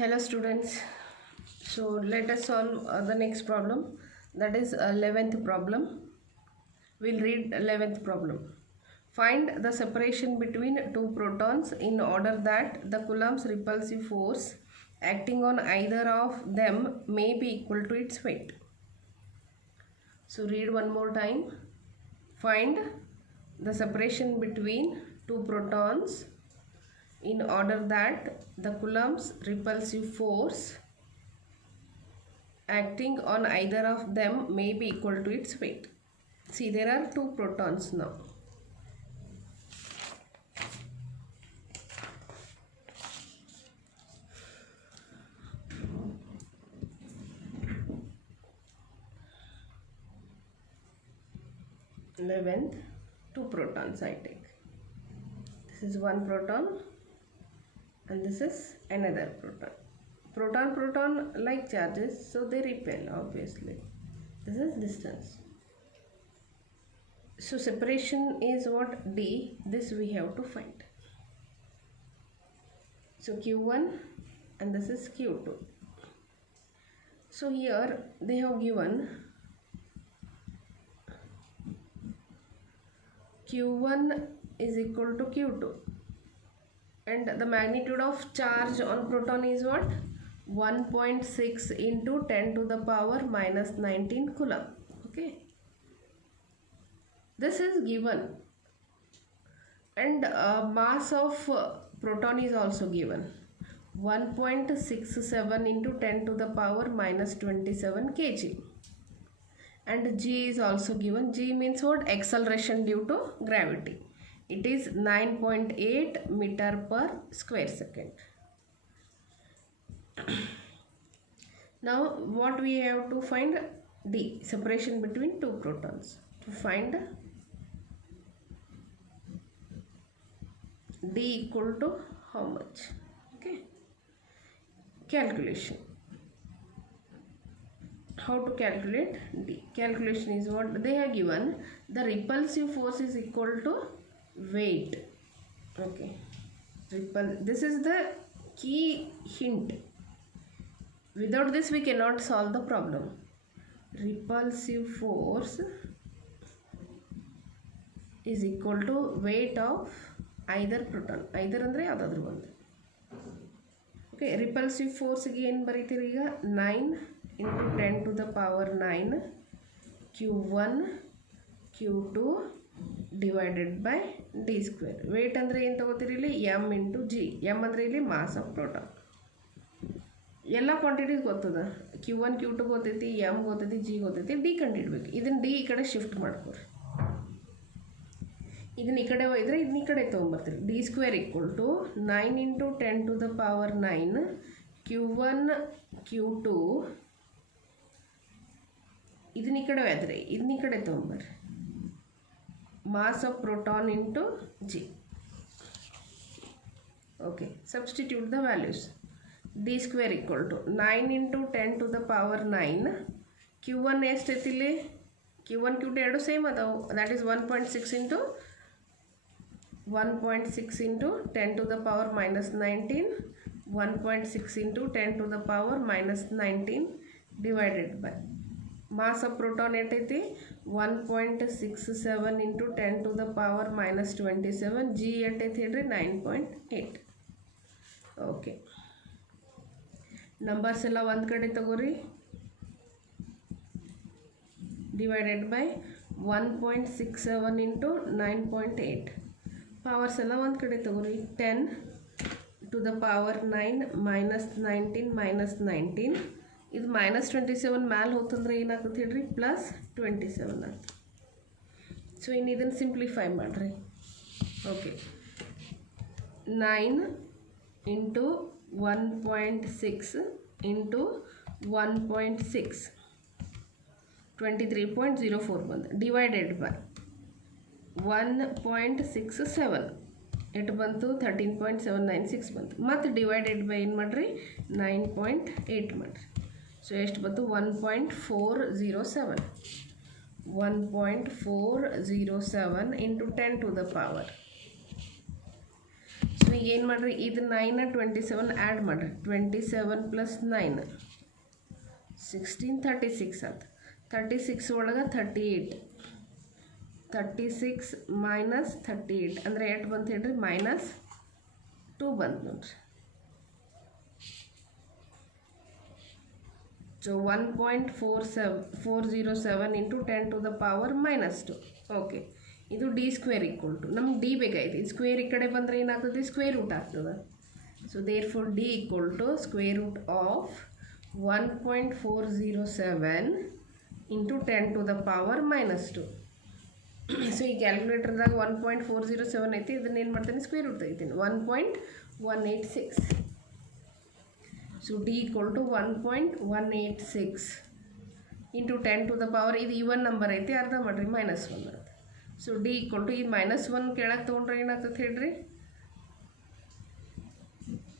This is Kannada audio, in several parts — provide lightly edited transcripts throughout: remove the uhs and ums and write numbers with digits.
Hello students, so let us solve the next problem, that is 11th problem. We'll read 11th problem. Find the separation between two protons in order that the Coulomb's repulsive force acting on either of them may be equal to its weight. So read one more time. Find the separation between two protons in order that the Coulomb's repulsive force acting on either of them may be equal to its weight. See, there are two protons now. Two protons I take. This is one proton and this is another proton. Proton like charges, so they repel obviously. This is distance. So separation is what? D. This we have to find. So Q1 and this is Q2. So here they have given Q1 is equal to Q2 and the magnitude of charge on proton is what? 1.6 into 10 to the power minus 19 coulomb. Okay, this is given, and mass of proton is also given, 1.67 into 10 to the power minus 27 kg, and g is also given. G means what? Acceleration due to gravity. It is 9.8 meter per square second. Now what we have to find? D, separation between two protons. To find D equal to how much? Okay, calculation. How to calculate D? Calculation is what they have given. The repulsive force is equal to weight. Okay, this is the key hint. Without this we cannot solve the problem. Repulsive force is equal to weight of either proton. Either andre yadadru one. Okay, repulsive force ಗೆ ಏನು ಬರೀತೀರಿ ಈಗ? 9 into 10 to the power 9 Q1 Q2 divided by D square. Weight ಅಂದ್ರೆ ಏನು ತಗೋತೀರಿ ಇಲ್ಲಿ? M into G. M ಅಂದ್ರೆ ಇಲ್ಲಿ mass of proton. ಎಲ್ಲ ಕ್ವಾಂಟಿಟೀಸ್ ಗೊತ್ತದ. Q1 Q2 ಗೊತ್ತೈತಿ, M ಗೊತ್ತೈತಿ, G ಗೊತ್ತೈತಿ, D ಕಂಡಿಡ್ಬೇಕು. ಇದನ್ನ D ಈ ಕಡೆ ಶಿಫ್ಟ್ ಮಾಡ್ಕೊರಿ. ಇದನ್ನ ಈ ಕಡೆ ಒಯ್ದ್ರೆ ಇದನ್ನ ಈ ಕಡೆ ತೊಗೊಂಬರ್ತೀರಿ. D square equal to 9 into 10 to the power 9 Q1 Q2 ಇದನ್ನ ಈ ಕಡೆ ಒಯ್ದ್ರೆ ಇದನ್ನ ಈ ಕಡೆ ತೊಗೊಂಬರ್ರಿ. Mass of proton into G. Okay, substitute the values. D square equal to 9 into 10 to the power 9 Q1 ಎಷ್ಟೈತಿಲ್ಲಿ? Q1 Q2 ಎರಡು ಸೇಮ್ ಅದಾವು. that is 1.6 into 10 to the power minus 19 1.6 into 10 to the power minus 19 divided by mass of proton ಎಷ್ಟೈತಿ? 1.67 into 10 to the power minus 27. G ಎಷ್ಟೈತಿ ಹೇಳ್ರಿ? 9.8. ಓಕೆ, ನಂಬರ್ಸ್ ಎಲ್ಲ ಒಂದು ಕಡೆ ತಗೋರಿ. Divided by 1.67 into 9.8. ಪವರ್ಸ್ ಎಲ್ಲ ಒಂದು ಕಡೆ ತಗೋರಿ. 10 to the power 9 minus 19 minus 19. ಇದು minus 27 ಮ್ಯಾಲೆ ಹೋತಂದ್ರೆ ಏನಾಗ್ತದೆ ಹೇಳ್ರಿ? ಪ್ಲಸ್ 27 ಆಗ್ತದೆ. ಸೊ ಇನ್ನು ಇದನ್ನು ಸಿಂಪ್ಲಿಫೈ ಮಾಡಿರಿ. ಓಕೆ, 9 into 1.6 into 1.6 23.04 ಬಂದು ಡಿವೈಡೆಡ್ ಬೈ 1.67 ಎಷ್ಟು ಬಂತು? 13.796 ಬಂತು. ಮತ್ತು ಡಿವೈಡೆಡ್ ಬೈ ಏನು ಮಾಡಿರಿ? 9.8 ಮಾಡಿರಿ. ಸೊ ಎಷ್ಟು ಬಂತು? 1.407 1.407 into 10 to the power. So ಈಗ ಏನು ಮಾಡಿರಿ, ಇದು 9 27 ಆ್ಯಡ್ ಮಾಡಿರಿ. 27 + 9 16 36 ಆಯ್ತು. 36 ಒಳಗೆ 38, 36 - 38 ಅಂದರೆ ಎಷ್ಟು ಬಂತು ಹೇಳ್ರಿ, -2 ಬಂತು ನೋಡ್ರಿ. ಸೊ 1.407 × 10⁻⁻². ಓಕೆ, ಇದು d² = ನಮ್ಗೆ ಡಿ ಬೇಕಾಯ್ತು. ಇದು ಸ್ಕ್ವೇರ್ ಈ ಕಡೆ ಬಂದರೆ ಏನಾಗ್ತದೆ, ಸ್ಕ್ವೇರ್ ರೂಟ್ ಆಗ್ತದೆ. So therefore d = √1.407 × 10⁻⁻². ಸೊ ಈ ಕ್ಯಾಲ್ಕುಲೇಟರ್ದಾಗ 1.407 ಐತಿ. ಇದನ್ನ ಏನು ಮಾಡ್ತೀನಿ, ಸ್ಕ್ವೇರ್ ರೂಟ್ ತೆಗಿತೀನಿ. 1.186. ಸೊ d = 1.186 × 10⁻, ಇದು ಈವನ್ ನಂಬರ್ ಐತಿ, ಅರ್ಧ ಮಾಡಿರಿ, -1 ಬರುತ್ತೆ. ಸೊ d = ಈ -1 ಕೆಳಗೆ ತೊಗೊಂಡ್ರೆ ಏನಾಗ್ತದೆ ಹೇಳ್ರಿ,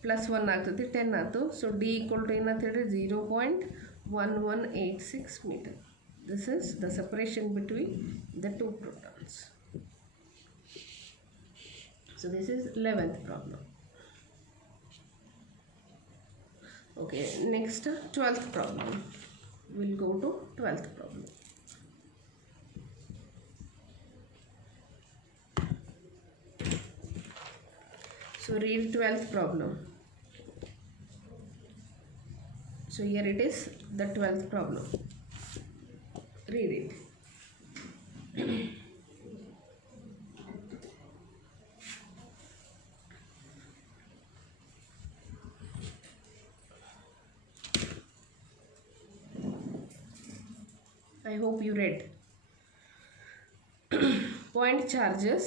+1 ಆಗ್ತದೆ, 10 ಆಯ್ತು. ಸೊ d = ಏನಂತ ಹೇಳ್ರಿ, 0.1186 meter. This is the separation between the two protons. So this is 11th problem. Okay, next 12th problem. We'll go to 12th problem. So read 12th problem. So here it is, the 12th problem. Read it. I hope you read. Point charges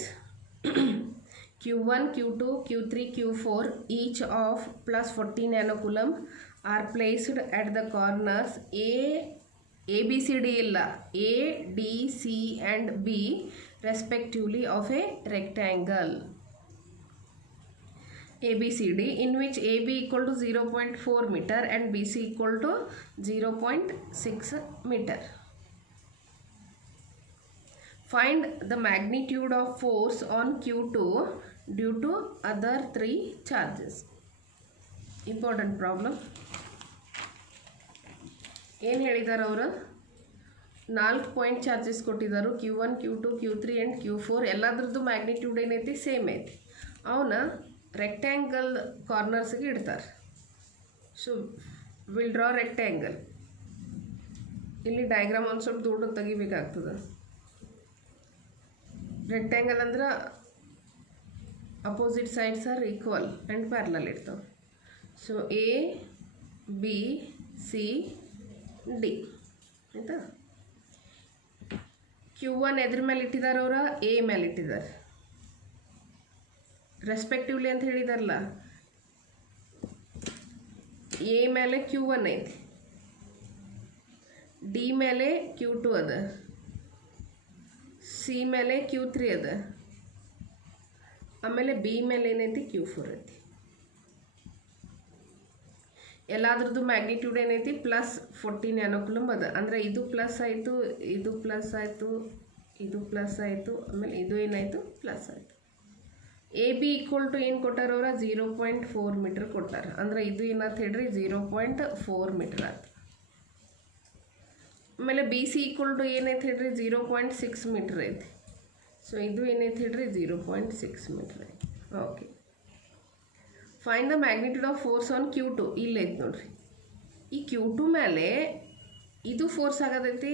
Q1, Q2, Q3, Q4 each of +40 nanocoulomb are placed at the corners A, B, C, D illa A, D, C and B respectively of a rectangle ABCD, in which AB = 0.4 meter and BC = 0.6 meter. Find the magnitude of force on Q2 due to other 3 charges. Important problem. ಏನು ಹೇಳಿದ್ದಾರೆ ಅವರು, 4 ಪಾಯಿಂಟ್ ಚಾರ್ಜಸ್ ಕೊಟ್ಟಿದ್ದಾರೆ. Q1, Q2, Q3 and Q4 ಎಲ್ಲದ್ರದ್ದು ಮ್ಯಾಗ್ನಿಟ್ಯೂಡ್ ಏನೈತಿ, ಸೇಮ್ ಐತಿ. ಅವನ್ನ ರೆಕ್ಟ್ಯಾಂಗಲ್ ಕಾರ್ನರ್ಸ್ಗೆ ಇಡ್ತಾರೆ. So will draw rectangle. ಇಲ್ಲಿ ಡಯಾಗ್ರಾಮ್ ಒಂದು ಸ್ವಲ್ಪ ದೊಡ್ಡ ತೆಗಿಬೇಕಾಗ್ತದೆ. ರೆಕ್ಟ್ಯಾಂಗಲ್ ಅಂದ್ರೆ opposite sides are equal and parallel ಇರ್ತಾವೆ. So A, B, C, D ಆಯಿತಾ. Q1 ಎದ್ರ ಮೇಲೆ ಇಟ್ಟಿದ್ದಾರೆ, ಅವರ A ಮೇಲೆ ಇಟ್ಟಿದ್ದಾರೆ. ರೆಸ್ಪೆಕ್ಟಿವ್ಲಿ ಅಂತ ಹೇಳಿದಾರಲ್ಲ, A ಮೇಲೆ Q1 ಐತಿ, D ಮೇಲೆ Q2 ಅದ, C ಮೇಲೆ Q3 ಅದ, ಆಮೇಲೆ B ಮೇಲೆ ಏನೈತಿ, Q4 ಐತಿ. ಎಲ್ಲಾದ್ರದ್ದು ಮ್ಯಾಗ್ನಿಟ್ಯೂಡ್ ಏನೈತಿ, +40 nanocoulomb ಅದ. ಅಂದರೆ ಇದು ಪ್ಲಸ್ ಆಯಿತು, ಇದು ಪ್ಲಸ್ ಆಯಿತು, ಇದು ಪ್ಲಸ್ ಆಯಿತು, ಆಮೇಲೆ ಇದು ಏನಾಯಿತು, ಪ್ಲಸ್ ಆಯಿತು. AB = ಏನು ಕೊಟ್ಟಾರ ಅವರ, 0.4 ಮೀಟರ್ ಕೊಟ್ಟಾರ. ಅಂದರೆ ಇದು ಏನಂತ ಹೇಳ್ರಿ, 0.4 ಮೀಟರ್ ಆಯ್ತು. ಆಮೇಲೆ BC = ಏನೈತೆ ಹೇಳ್ರಿ, 0.6 ಮೀಟರ್ ಐತಿ. ಸೊ ಇದು ಏನೈತೆ ಹೇಳ್ರಿ, 0.6 ಮೀಟರ್ ಐತಿ. Okay, find the magnitude of force on Q2. ಇಲ್ಲೈತಿ ನೋಡ್ರಿ. ಈ Q2 ಮೇಲೆ ಇದು ಫೋರ್ಸ್ ಆಗತೈತಿ,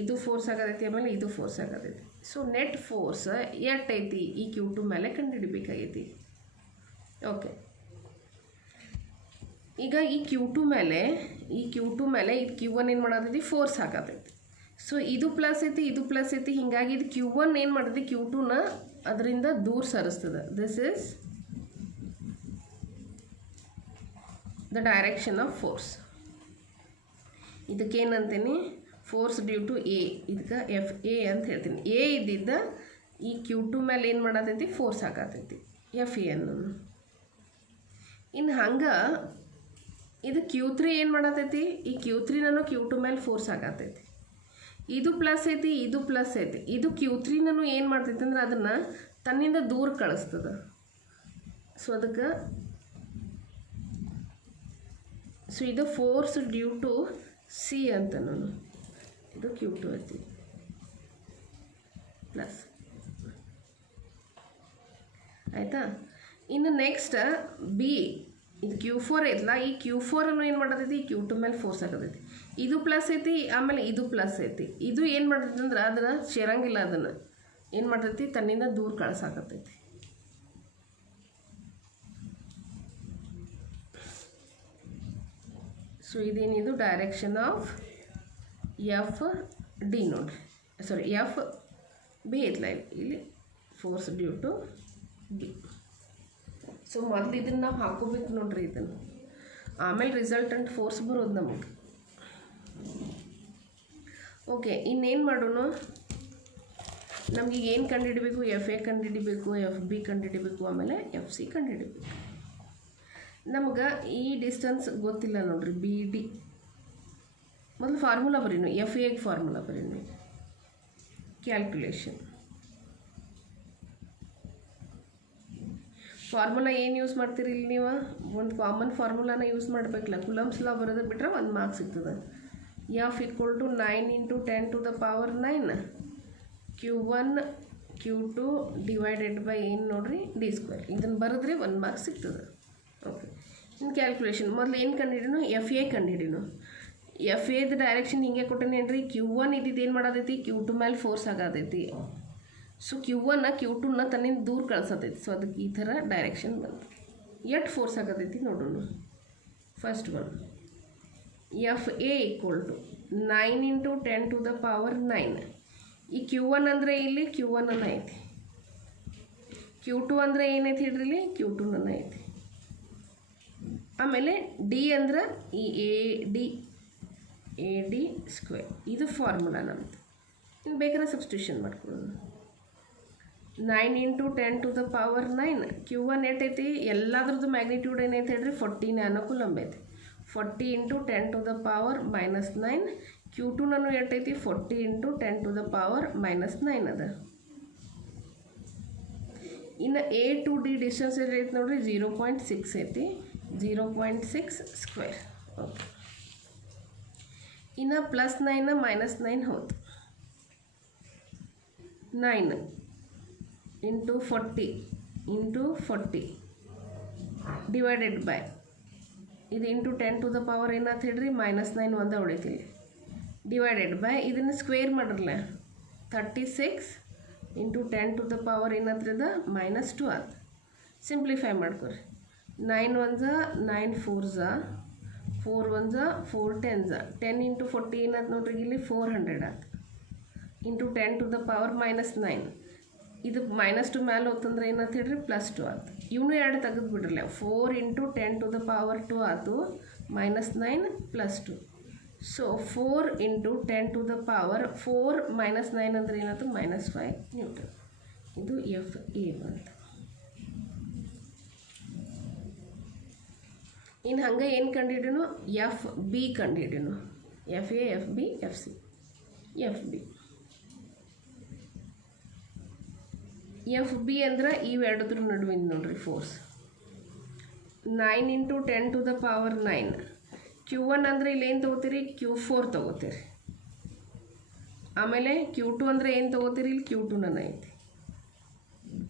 ಇದು ಫೋರ್ಸ್ ಆಗತೈತಿ, ಆಮೇಲೆ ಇದು ಫೋರ್ಸ್ ಆಗತೈತಿ. ಸೊ ನೆಟ್ ಫೋರ್ಸ್ ಎಷ್ಟೈತಿ ಈ Q2 ಮೇಲೆ ಕಂಡುಹಿಡಿಬೇಕಾಗೈತಿ. ಓಕೆ, ಈಗ ಈ Q2 ಮೇಲೆ ಈ Q1 ಏನು ಮಾಡತೈತಿ, ಫೋರ್ಸ್ ಹಾಕತೈತಿ. ಸೊ ಇದು ಪ್ಲಸ್ ಐತಿ, ಇದು ಪ್ಲಸ್ ಐತಿ. ಹೀಗಾಗಿ ಇದು Q1 ಏನು ಮಾಡ್ತೈತಿ, Q2ನ ಅದರಿಂದ ದೂರ ಸರಿಸ್ತದೆ. This is the direction of force. ಇದಕ್ಕೇನಂತೀನಿ, ಫೋರ್ಸ್ ಡ್ಯೂ ಟು ಎ. ಇದಕ್ಕೆ FA ಅಂತ ಹೇಳ್ತೀನಿ. ಎ ಇದ್ದಿದ್ದ ಈ Q2 ಮೇಲೆ ಏನು ಮಾಡತೈತಿ, ಫೋರ್ಸ್ ಹಾಕತೈತಿ, FA ಅನ್ನೋದು. ಇನ್ನು ಹಂಗೆ ಇದು Q3 ಏನು ಮಾಡತೈತಿ, ಈ Q3ನೂ Q2 ಮೇಲೆ ಫೋರ್ಸ್ ಹಾಕತೈತಿ. ಇದು ಪ್ಲಸ್ ಐತಿ, ಇದು ಪ್ಲಸ್ ಐತಿ. ಇದು Q3ನೂ ಏನು ಮಾಡ್ತೈತಿ ಅಂದ್ರೆ ಅದನ್ನು ತನ್ನಿಂದ ದೂರ ಕಳಿಸ್ತದೆ. ಸೊ ಅದಕ್ಕೆ ಸೊ ಇದು ಫೋರ್ಸ್ ಡ್ಯೂ ಟು ಸಿ ಅಂತ ನಾನು ಇದು Q2 ಐತಿ ಪ್ಲಸ್ ಆಯಿತಾ. ಇನ್ನು ನೆಕ್ಸ್ಟ್ ಬಿ ಇದು Q4 ಐತಲ್ಲ, ಈ Q4 ಅನ್ನು ಏನು ಮಾಡತೈತಿ Q2 ಮೇಲೆ ಫೋರ್ಸ್ ಆಗತೈತಿ. ಇದು ಪ್ಲಸ್ ಐತಿ, ಆಮೇಲೆ ಇದು ಪ್ಲಸ್ ಐತಿ. ಇದು ಏನು ಮಾಡ್ತೈತಿ ಅಂದ್ರೆ ಅದನ್ನು ಸೇರಂಗಿಲ್ಲ, ಅದನ್ನು ಏನು ಮಾಡ್ತೈತಿ ತನ್ನಿಂದ ದೂರ ಕಳ್ಸಾಕತ್ತೈತಿ. ಸೊ ಇದೇನಿದು ಡೈರೆಕ್ಷನ್ ಆಫ್ ಎಫ್ ಡಿ ನೋಡ್ರಿ, ಸಾರಿ ಎಫ್ ಬಿ ಐತಲ್ಲ ಇಲ್ಲಿ force due to B. So ಮೊದಲು ಇದನ್ನು ನಾವು ಹಾಕೋಬೇಕು ನೋಡ್ರಿ ಇದನ್ನು, ಆಮೇಲೆ ರಿಸಲ್ಟೆಂಟ್ ಫೋರ್ಸ್ ಬರೋದು ನಮಗೆ. ಓಕೆ, ಇನ್ನೇನು ಮಾಡೋಣ, ನಮಗೆ ಏನು ಕಂಡುಹಿಡಿಬೇಕು, ಎಫ್ ಎ ಕಂಡುಹಿಡಿಬೇಕು, ಎಫ್ ಬಿ ಕಂಡುಹಿಡಿಬೇಕು, ಆಮೇಲೆ ಎಫ್ ಸಿ ಕಂಡುಹಿಡಿಬೇಕು. ನಮ್ಗೆ ಈ ಡಿಸ್ಟೆನ್ಸ್ ಗೊತ್ತಿಲ್ಲ ನೋಡ್ರಿ, ಬಿ ಡಿ. ಮೊದಲು ಫಾರ್ಮುಲಾ ಬರೀನು, ಎಫ್ ಎಗೆ ಫಾರ್ಮುಲಾ ಬರೀನು, ಕ್ಯಾಲ್ಕುಲೇಷನ್ ಫಾರ್ಮುಲಾ ಏನು ಯೂಸ್ ಮಾಡ್ತೀರಿ ಇಲ್ಲಿ ನೀವು, ಒಂದು ಕಾಮನ್ ಫಾರ್ಮುಲಾನ ಯೂಸ್ ಮಾಡಬೇಕಲ್ಲ. ಕುಲಮ್ಸ್ ಲಾ ಬರೋದು ಬಿಟ್ಟರೆ 1 ಮಾರ್ಕ್ಸ್ ಸಿಗ್ತದೆ. F equal to 9 × 10⁻⁹ Q1 Q2 divided by ಏನು ನೋಡ್ರಿ D². ಇದನ್ನು ಬರೆದ್ರೆ 1 ಮಾರ್ಕ್ಸ್ ಸಿಗ್ತದೆ. ಓಕೆ, ಇನ್ನು ಕ್ಯಾಲ್ಕುಲೇಷನ್ ಮೊದಲು ಏನು ಕಂಡುಹಿಡಿನು, ಎಫ್ ಎ ಕಂಡುಹಿಡಿನು. ಎಫ್ ಎದ ಡೈರೆಕ್ಷನ್ ಹಿಂಗೆ ಕೊಟ್ಟೇನೇನ್ರಿ, Q1 ಇದ್ದಿದ್ದು ಏನು ಮಾಡತೈತಿ Q2 ಮೇಲೆ ಫೋರ್ಸ್ ಆಗತೈತಿ. ಸೊ Q1 Q2ನ ತನ್ನಿಂದ ದೂರ ಕಳ್ಸತೈತಿ. ಸೊ ಅದಕ್ಕೆ ಈ ಥರ ಡೈರೆಕ್ಷನ್ ಬಂತು. ಎಷ್ಟು ಫೋರ್ಸ್ ಆಗತೈತಿ ನೋಡೋಣ. First one F A equal to 9 × 10⁻⁹. ಈ Q1 ಅಂದರೆ ಇಲ್ಲಿ Q1 ಅನ್ನ ಐತಿ, Q2 ಅಂದರೆ ಏನೈತಿ ಹೇಳ್ರಿ ಇಲ್ಲಿ Q2 ಅನ್ನ ಐತಿ. ಆಮೇಲೆ ಡಿ ಅಂದ್ರೆ ಈ ಎ ಡಿ ಸ್ಕ್ವೇರ್, ಇದು ಫಾರ್ಮುಲಾ ನಮ್ಮದು. ಇನ್ನು ಬೇಕಾದ್ರೆ ಸಬ್ಸ್ಟಿಟ್ಯೂಷನ್ ಮಾಡ್ಕೊಳ್ಳೋದು. 9 × 10⁻⁹ Q1 ಏಟೈತಿ, ಎಲ್ಲದ್ರದ್ದು ಮ್ಯಾಗ್ನಿಟ್ಯೂಡ್ ಏನೈತೆ ಹೇಳ್ರಿ 40 ನ್ಯಾನೋ ಕೂಲಂಬ್ ಐತಿ. 40 × 10⁻⁹ Q2 ನಾನು ಏಟೈತಿ 40 × 10⁻⁹ ಅದ. ಇನ್ನು ಎ ಟು ಡಿ ಡಿಸ್ಟೆನ್ಸ್ ಐತಿ ನೋಡ್ರಿ 0.6 ಐತಿ, 0.6 ಸ್ಕ್ವೇರ್. ಓಕೆ, ಇನ್ನು +9 -9 ಹೋಯ್ತು. 9 × 40 × 40 ಡಿವೈಡೆಡ್ ಬೈ ಇದು ಇಂಟು 10⁻⁴ ಏನಾಯ್ತು ಹೇಳ್ರಿ -9 ಒಂದೇ ಉಳಿತಿಲ್ಲ, ಡಿವೈಡೆಡ್ ಬೈ ಇದನ್ನು ಸ್ಕ್ವೇರ್ ಮಾಡಿರಲ್ಲ 36 × 10⁻⁴ ಏನಾತ್ರಿ ಅದು -2 ಆಯ್ತು. ಸಿಂಪ್ಲಿಫೈ ಮಾಡ್ಕೊರಿ. 9 1 9 4 4 1 4 10 10 × 40 ಏನಾಯ್ತು ನೋಡ್ರಿ ಇಲ್ಲಿ 400 ಆಯ್ತು. ಇಂಟು 10⁻⁻⁹ ಇದು -2 ಮೇಲೆ ಹೋತಂದ್ರೆ ಏನಾಯ್ತು ಹೇಳ್ರಿ +2 ಆಯ್ತು. ಇವನು ಎರಡು ತೆಗೆದು ಬಿಡ್ರಲ್ಲ, 4 × 10⁻² ಆಯ್ತು, -9 +2. ಸೊ 4 × 10⁻⁴ -9 ಅಂದರೆ ಏನಾಯ್ತು -5 ನ್ಯೂಟನ್. ಇದು ಎಫ್ ಎ ಬಂತು. ಇನ್ನು ಹಂಗೆ ಏನು ಕಂಡುಹಿಡಿನು, ಎಫ್ ಬಿ ಕಂಡುಹಿಡಿನು. F A, F B, F C. F B F B ಅಂದ್ರೆ ಇವೆರಡದ್ರ ನಡುವಿನ ನೋಡ್ರಿ ಫೋರ್ಸ್ 9 × 10⁻⁹. Q1 ಅಂದರೆ ಇಲ್ಲಿ ಏನು ತೊಗೋತೀರಿ Q4 ತೊಗೋತೀರಿ. ಆಮೇಲೆ Q2 ಅಂದರೆ ಏನು ತೊಗೋತೀರಿ ಇಲ್ಲಿ Q2 ನನ್ನ ಐತಿ,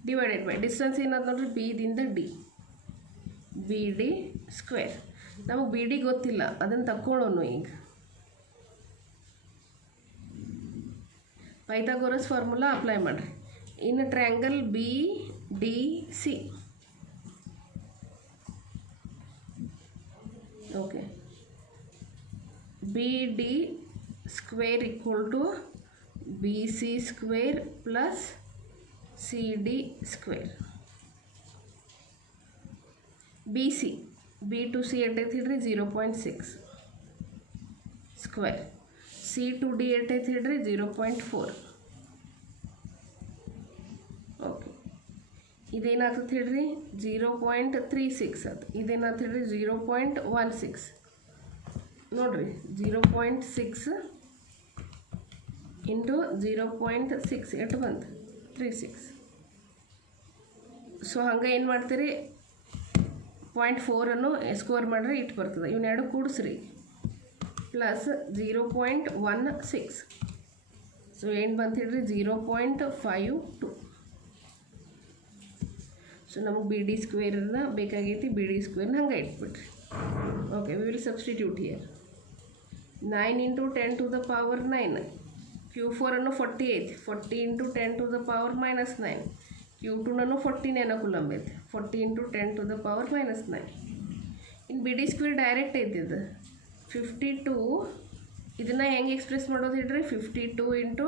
ಡಿವೈಡೆಡ್ ಬೈ ಡಿಸ್ಟೆನ್ಸ್ ಏನಾದ್ರು ನೋಡ್ರಿ ಬಿ ದಿಂದ ಡಿ, ಬಿ ಡಿ ಸ್ಕ್ವೇರ್. ನಮಗೆ ಬಿ ಡಿ ಗೊತ್ತಿಲ್ಲ, ಅದನ್ನು ತಕ್ಕೊಳ್ಳೋನು. ಈಗ ಪೈಥಾಗೋರಸ್ ಫಾರ್ಮುಲಾ ಅಪ್ಲೈ ಮಾಡಿರಿ. ಇನ್ನು triangle B D C. Okay, B D square equal to B C square plus C D square. B C B to C ಎಟ್ಟೈತಿ ಹೇಳ್ರಿ 0.6 ಸ್ಕ್ವೇರ್. ಸಿ ಟು ಡಿ ಎಟ್ಟೈತಿ ಹೇಳ್ರಿ 0.4. ಓಕೆ, ಇದೇನಾಗ್ತದೆ ಹೇಳ್ರಿ 0.36 ಅದು. ಇದೇನಾಗ್ತದೆ ಹೇಳ್ರಿ 0.16 ನೋಡ್ರಿ, 0.6 ಇಂಟು 0.6 ಎಷ್ಟು ಬಂತು 36. ಸೊ ಹಂಗೆ ಏನು ಮಾಡ್ತೀರಿ, 0.4 ಅನ್ನು ಸ್ಕ್ವೇರ್ ಮಾಡಿದ್ರೆ ಇಟ್ಟು ಬರ್ತದೆ. ಇವನ್ನೆರಡು ಕೂಡಿಸ್ರಿ ಪ್ಲಸ್ 0.16. ಸೊ ಏನು ಬಂತು ಹೇಳ್ರಿ 0.52. ಸೊ ನಮಗೆ ಬಿ ಡಿ ಸ್ಕ್ವೇರ್ನ ಬೇಕಾಗೈತಿ, ಬಿ ಡಿ ಸ್ಕ್ವೇರ್ನ ಹಂಗೆ ಇಟ್ಬಿಟ್ರಿ. Okay, we will substitute here. 9 × 10 to the power 9. Q4 ಅನ್ನು 40 ಐತಿ. 40 × 10 to the power -9. Q2 ನನ್ನು 40 ನ್ಯಾನೋಕೂಲಂಬ್ ಐತಿ. 40 × 10 to the power -9. ಇನ್ನು ಬಿ ಡಿ ಸ್ಕ್ವೇರ್ ಡೈರೆಕ್ಟ್ ಐತಿ ಇದು 52. ಇದನ್ನು ಹೆಂಗೆ ಎಕ್ಸ್ಪ್ರೆಸ್ ಮಾಡೋದು ಹೇಳ್ರಿ, 52 ಇಂಟು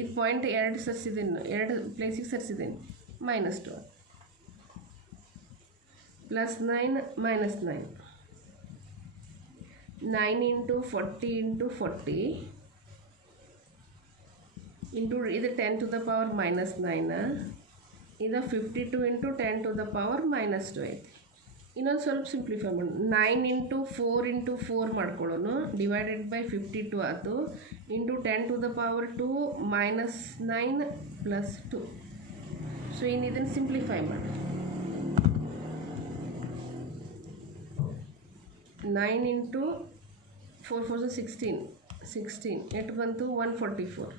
ಇದು ಪಾಯಿಂಟ್ 2 ಸರ್ಸಿದ್ದೀನಿ, 2 ಪ್ಲೇಸಿಗೆ ಸರ್ಸಿದ್ದೀನಿ, -2 +9 -9. 9 × 40 × 40 ಇಂಟು ಇದು 10 to the power -9. ಇದು 52 × 10 to the power -2 ಐತಿ. ಇನ್ನೊಂದು ಸ್ವಲ್ಪ ಸಿಂಪ್ಲಿಫೈ ಮಾಡೋಣ. 9 × 4 × 4 ಮಾಡ್ಕೊಳ್ಳೋಣ, ಡಿವೈಡೆಡ್ ಬೈ 52 ಆಯಿತು, into 10 to the power 2 -9 + 2. So ಇನ್ನು ಇದನ್ನು ಸಿಂಪ್ಲಿಫೈ ಮಾಡಿ. 9 × 4 4 16 ಎಷ್ಟು ಬಂತು 144,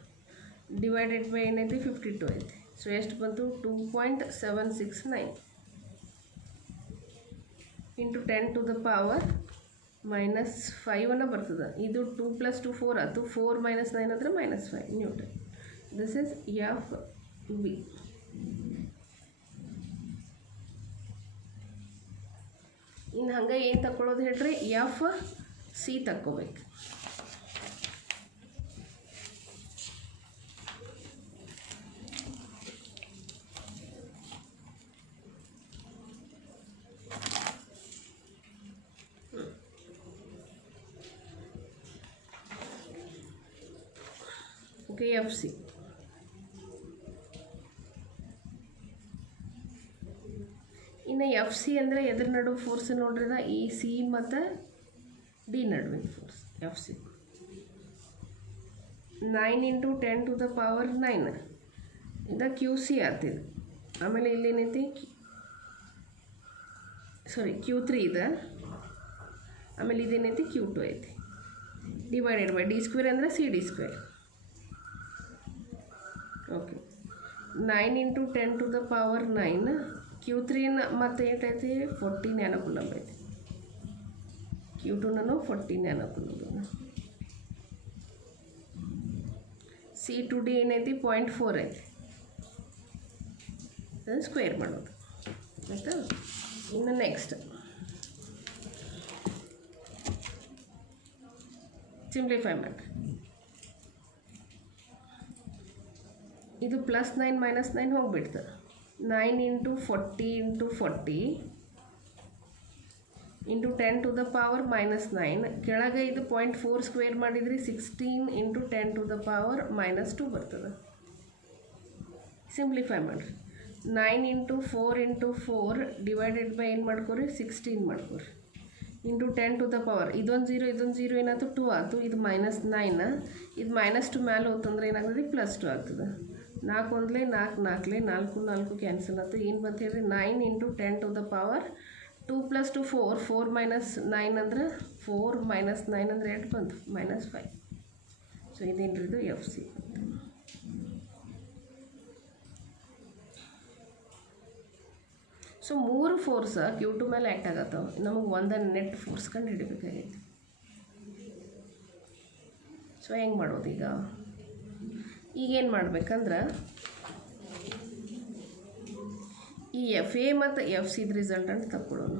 ಡಿವೈಡೆಡ್ ಬೈ ಏನೈತಿ 52 ಐತಿ. ಸೊ ಎಷ್ಟು ಬಂತು 2.769 ಇಂಟು 10 to the power -5 ಅನ್ನ ಬರ್ತದೆ. ಇದು 2 + 2 4 ಆಯಿತು, 4 - 9 ಅಂದರೆ -5 newton. This is F B. ಇನ್ನು ಹಂಗೆ ಏನು ತಗೊಳ್ಳೋದು ಹೇಳ್ರಿ, ಎಫ್ ಸಿ ತಕ್ಕೋಬೇಕು. Okay, F C. ಇನ್ನು ಎಫ್ ಸಿ ಅಂದರೆ ಎದ್ರ ನಡುವೆ ಫೋರ್ಸ್ ನೋಡ್ರಿ, ಈ ಸಿ ಮತ್ತು ಡಿ ನಡುವಿನ force F C. 9 × 10 to the power 9 ಇದು ಕ್ಯೂ ಸಿ ಆಗ್ತಿದೆ. ಆಮೇಲೆ ಇಲ್ಲೇನೈತಿ Q3 ಇದೆ, ಆಮೇಲೆ ಇದೇನೈತಿ Q2 ಐತಿ, ಡಿವೈಡೆಡ್ ಬೈ ಡಿ ಸ್ಕ್ವೇರ್ ಅಂದರೆ C D square. Okay, 9 × 10 to the power 9. Q3 ಮತ್ತು ಏಟೈತಿ 40 ನ್ಯಾನೋಕೂಲಂಬ್ ಐತಿ. Q2 40 ನ್ಯಾನೋಕೂಲಂಬ್. ಸಿ ಟು ಡಿ ಏನೈತಿ 0.4 ಐತಿ. ಅದನ್ನು ಸ್ಕ್ವೇರ್ ಮಾಡೋದು ಆಯಿತಾ. ಇನ್ನು ನೆಕ್ಸ್ಟ್ ಸಿಂಪ್ಲಿಫೈ ಮಾಡಿ. ಇದು +9 -9 ಹೋಗ್ಬಿಡ್ತದೆ. 9 × 40 × 40 ಇಂಟು 10 to the power -9. ಕೆಳಗೆ ಇದು 0.4 ಸ್ಕ್ವೇರ್ ಮಾಡಿದ್ರಿ 16 × 10 to the power -2 ಬರ್ತದೆ. ಸಿಂಪ್ಲಿಫೈ ಮಾಡಿರಿ. 9 × 4 × 4 ಡಿವೈಡೆಡ್ ಬೈ ಏನು ಮಾಡ್ಕೊರಿ 16 ಮಾಡ್ಕೊರಿ, ಇಂಟು 10 to the power ಇದೊಂದು 0 ಏನಾಯ್ತು 2 ಆಯಿತು. ಇದು -9, ಇದು -2 ಮೇಲೆ ಹೋತಂದ್ರೆ ಏನಾಗ್ತದೆ +2 ಆಗ್ತದೆ. 4 1 4 4 4 4 ಕ್ಯಾನ್ಸಲ್ ಆಯ್ತು. ಏನು ಬಂತು ಹೇಳಿರಿ 9 × 10 to the power 2 + 2 4 4 - 9 ಅಂದರೆ 4 - 9 ಅಂದರೆ ಎಷ್ಟು ಬಂತು -5. ಸೊ ಇದೇನು ಇದು F C. So 3 force Q2 ಮೇಲೆ ಆ್ಯಕ್ಟ್ ಆಗತ್ತವ. ನಮಗೆ ಒಂದನ್ನು ನೆಟ್ ಫೋರ್ಸ್ ಕಂಡು ಹಿಡಿಬೇಕಾಗೈತಿ. ಸೊ ಹೆಂಗೆ ಮಾಡೋದು ಈಗೇನು ಮಾಡ್ಬೇಕಂದ್ರೆ ಈ ಎಫ್ ಎ ಮತ್ತು ಎಫ್ ಸಿದ ರಿಸಲ್ಟಂಟ್ ತಗೊಳ್ಳೋಣ.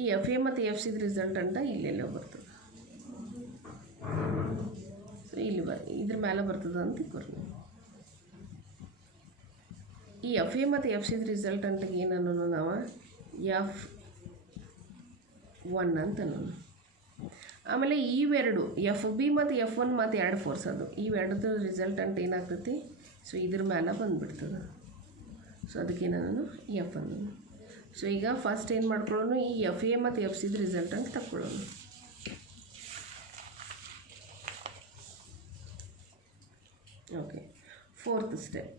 ಈ ಎಫ್ ಎ ಮತ್ತು ಎಫ್ ಸಿದ ರಿಸಲ್ಟಂಟ ಇಲ್ಲೆಲ್ಲೋ ಬರ್ತದೆ. ಸೊ ಇಲ್ಲಿ ಇದ್ರ ಮೇಲೆ ಬರ್ತದೆ ಅಂತ ತಿಳ್ಕೊರಿ. ಈ ಎಫ್ ಎ ಮತ್ತು ಎಫ್ ಸಿದ ರಿಸಲ್ಟಂಟಿಗೆ ಏನನ್ನೋನು ನಾವು F1 ಅಂತ ಅನ್ನೋಣ. ಆಮೇಲೆ ಇವೆರಡು ಎಫ್ ಬಿ ಮತ್ತು F1 ಮತ್ತು 2 ಫೋರ್ಸ್ ಅದು, ಇವೆರಡದು ರಿಸಲ್ಟಂಟ್ ಏನಾಗ್ತೈತಿ, ಸೊ ಇದ್ರ ಮೇಲೆ ಬಂದುಬಿಡ್ತದೆ. ಸೊ ಅದಕ್ಕೆ ನಾನು ಎಫ್ ಅನ್ನೋನು. ಸೊ ಈಗ ಫಸ್ಟ್ ಏನು ಮಾಡ್ಕೊಳ್ಳೋಣ, ಈ ಎಫ್ ಎ ಮತ್ತು ಎಫ್ ಸಿದ ರಿಸಲ್ಟಂಟ್ ತಗೊಳ್ಳೋಣ. Okay, fourth step,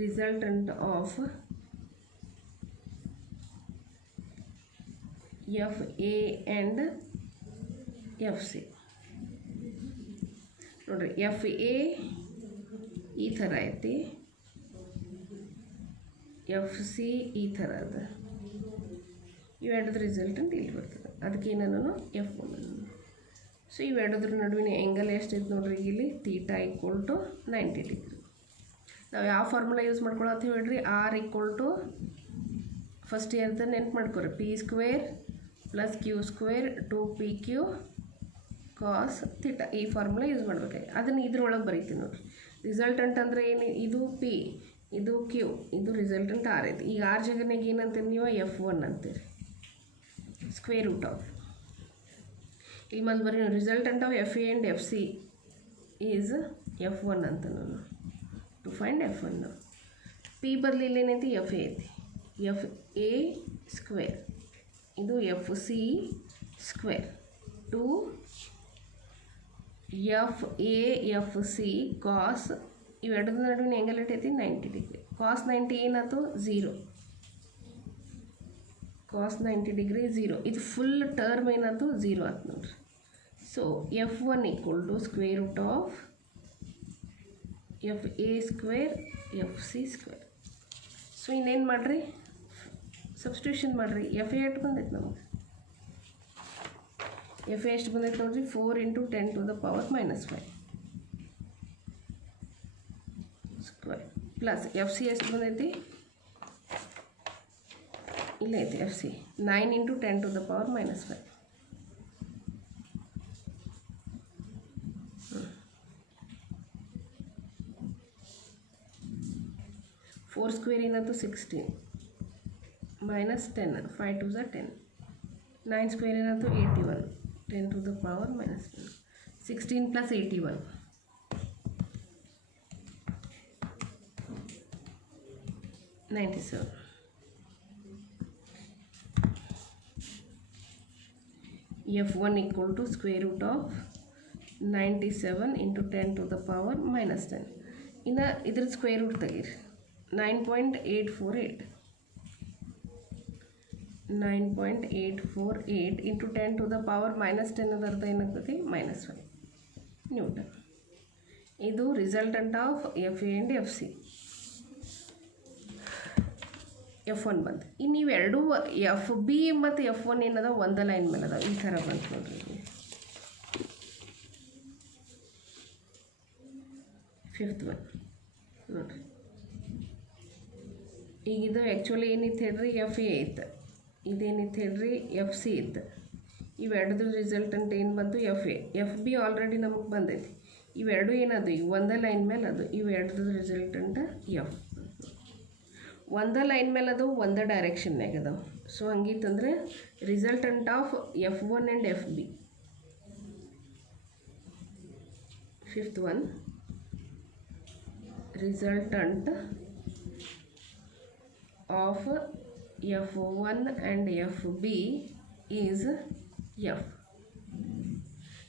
resultant of F A and F C. ನೋಡಿರಿ, ಎಫ್ ಎ ಈ ಥರ ಐತಿ, ಎಫ್ ಸಿ ಈ ಥರ ಅದ. ಇವೆರಡದ ರಿಸಲ್ಟೆಂಟ್ ಇಲ್ಲಿ ಬರ್ತದೆ. ಅದಕ್ಕೆ ಏನನ್ನು ಎಫ್ ಒನ್. ಸೊ ಇವೆರಡದ್ರ ನಡುವಿನ ಆ್ಯಂಗಲ್ ಎಷ್ಟೈತೆ ನೋಡ್ರಿ, ಇಲ್ಲಿ ತೀಟಾ ಈಕ್ವಲ್ ಟು 90 ಡಿಗ್ರಿ. ನಾವು ಯಾವ ಫಾರ್ಮುಲಾ ಯೂಸ್ ಮಾಡ್ಕೊಳತ್ತೀವಿ ಹೇಳ್ರಿ, ಆರ್ ಈಕ್ವಲ್ ಟು ಫಸ್ಟ್ ಇಯರ್ದ ನೆನ್ಪು ಮಾಡ್ಕೊರಿ, P square plus Q square 2pq cos theta. ಈ ಫಾರ್ಮುಲಾ ಯೂಸ್ ಮಾಡ್ಬೇಕಾಗಿ ಅದನ್ನು ಇದ್ರೊಳಗೆ ಬರೀತೀವಿ ನೋಡಿರಿ. ರಿಸಲ್ಟೆಂಟ್ ಅಂದರೆ ಏನು, ಇದು ಪಿ, ಇದು ಕ್ಯೂ, ಇದು ರಿಸಲ್ಟೆಂಟ್ ಆರ್ ಐತಿ. ಈಗ ಆರ್ ಜಗನಾಗ ಏನಂತೀರಿ ನೀವು, ಎಫ್ ಒನ್ ಅಂತೀರಿ, ಸ್ಕ್ವೇರ್ ರೂಟ್ ಆಫ್. ಇಲ್ಲಿ ಮತ್ತೆ ಬರೀ resultant of F A and F C is F one ಅಂತ ನಾನು to find F one. P ಬದಲಿ ಏನೈತಿ, ಎಫ್ ಎ ಐತಿ, ಎಫ್ ಎ ಸ್ಕ್ವೇರ್, ಇದು F C square two F A F C cos ಇವೆರಡರ ನಡುವಿನ ಆ್ಯಂಗಲ್ ಐತಿ 90 ಡಿಗ್ರಿ. ಕಾಸ್ 90 ಏನಾಯ್ತು, 0. Cos 90 degree 0. ಇದು ಫುಲ್ ಟರ್ಮ್ ಏನಾಯ್ತು, 0 ಆಯ್ತು ನೋಡ್ರಿ. So F one equal to square root of F A square F C square. So ಇನ್ನೇನು ಮಾಡಿರಿ, ಸಬ್ಸ್ಟಿಟ್ಯೂಷನ್ ಮಾಡಿರಿ. ಎಫ್ ಎ ಎಷ್ಟು ಬಂದೈತೆ ನಮಗೆ, ಎಫ್ ಎ ಎಷ್ಟು ಬಂದೈತೆ ನೋಡಿರಿ, 4 × 10⁻⁻5 ಸ್ಕ್ವೇರ್ ಪ್ಲಸ್ ಎಫ್ ಸಿ ಎಷ್ಟು ಬಂದೈತಿ, ಇಲ್ಲ ಐತಿ ಎಫ್ ಸಿ 9 × 10⁻⁻5. ಫೋರ್ ಸ್ಕ್ವೇರ್ ಏನಾಯ್ತು 16 ಮೈನಸ್ 10, 5 2 = 10. 9 ಸ್ಕ್ವೇರ್ ಏನಾಯ್ತು 81, 10⁻⁻10. 16 + 81 97. F1 equal to square root of 97 into 10⁻⁻10. ಇನ್ನು ಇದ್ರ ಸ್ಕ್ವೇರ್ ರೂಟ್ ತೆಗೀರಿ, 9.848. 9.848 into 10⁻⁻10 ಅದರ್ಥ ಏನಾಗ್ತದೆ, -5 ನ್ಯೂಟನ್. ಇದು resultant of F A and F C. F one ಬಂತು. ಇನ್ನು ಇವೆರಡೂ ಎಫ್ ಬಿ ಮತ್ತು ಎಫ್ ಒನ್ ಏನದ ಒಂದೇ ಲೈನ್ ಮೇಲೆ ಅದಾವೆ. ಈ ಥರ ಬಂತು ನೋಡ್ರಿ. ಫಿಫ್ತ್ ಒನ್ ನೋಡ್ರಿ, ಈಗ ಇದು ಆ್ಯಕ್ಚುಲಿ ಏನಿತ್ತು ಹೇಳ್ರಿ, ಎಫ್ ಎ ಇತ್ತು. ಇದೇನಿತ್ತು ಹೇಳ್ರಿ, ಎಫ್ ಸಿ ಇತ್ತು. ಇವೆರಡದು ರಿಸಲ್ಟೆಂಟ್ ಏನು ಬಂತು, F A. F B already ನಮಗೆ ಬಂದೈತಿ. ಇವೆರಡು ಏನದು, ಈಗ ಒಂದೇ ಲೈನ್ ಮೇಲೆ ಅದು. ಇವೆರಡದು ರಿಸಲ್ಟೆಂಟ್ ಎಫ್. ಒಂದೇ ಲೈನ್ ಮೇಲೆ ಅದು ಒಂದೇ ಡೈರೆಕ್ಷನ್ಯಾಗ ಅದಾವೆ. ಸೊ ಹಂಗಿತ್ತಂದರೆ resultant of F one and F B. Fifth one, resultant of F one and F B is F.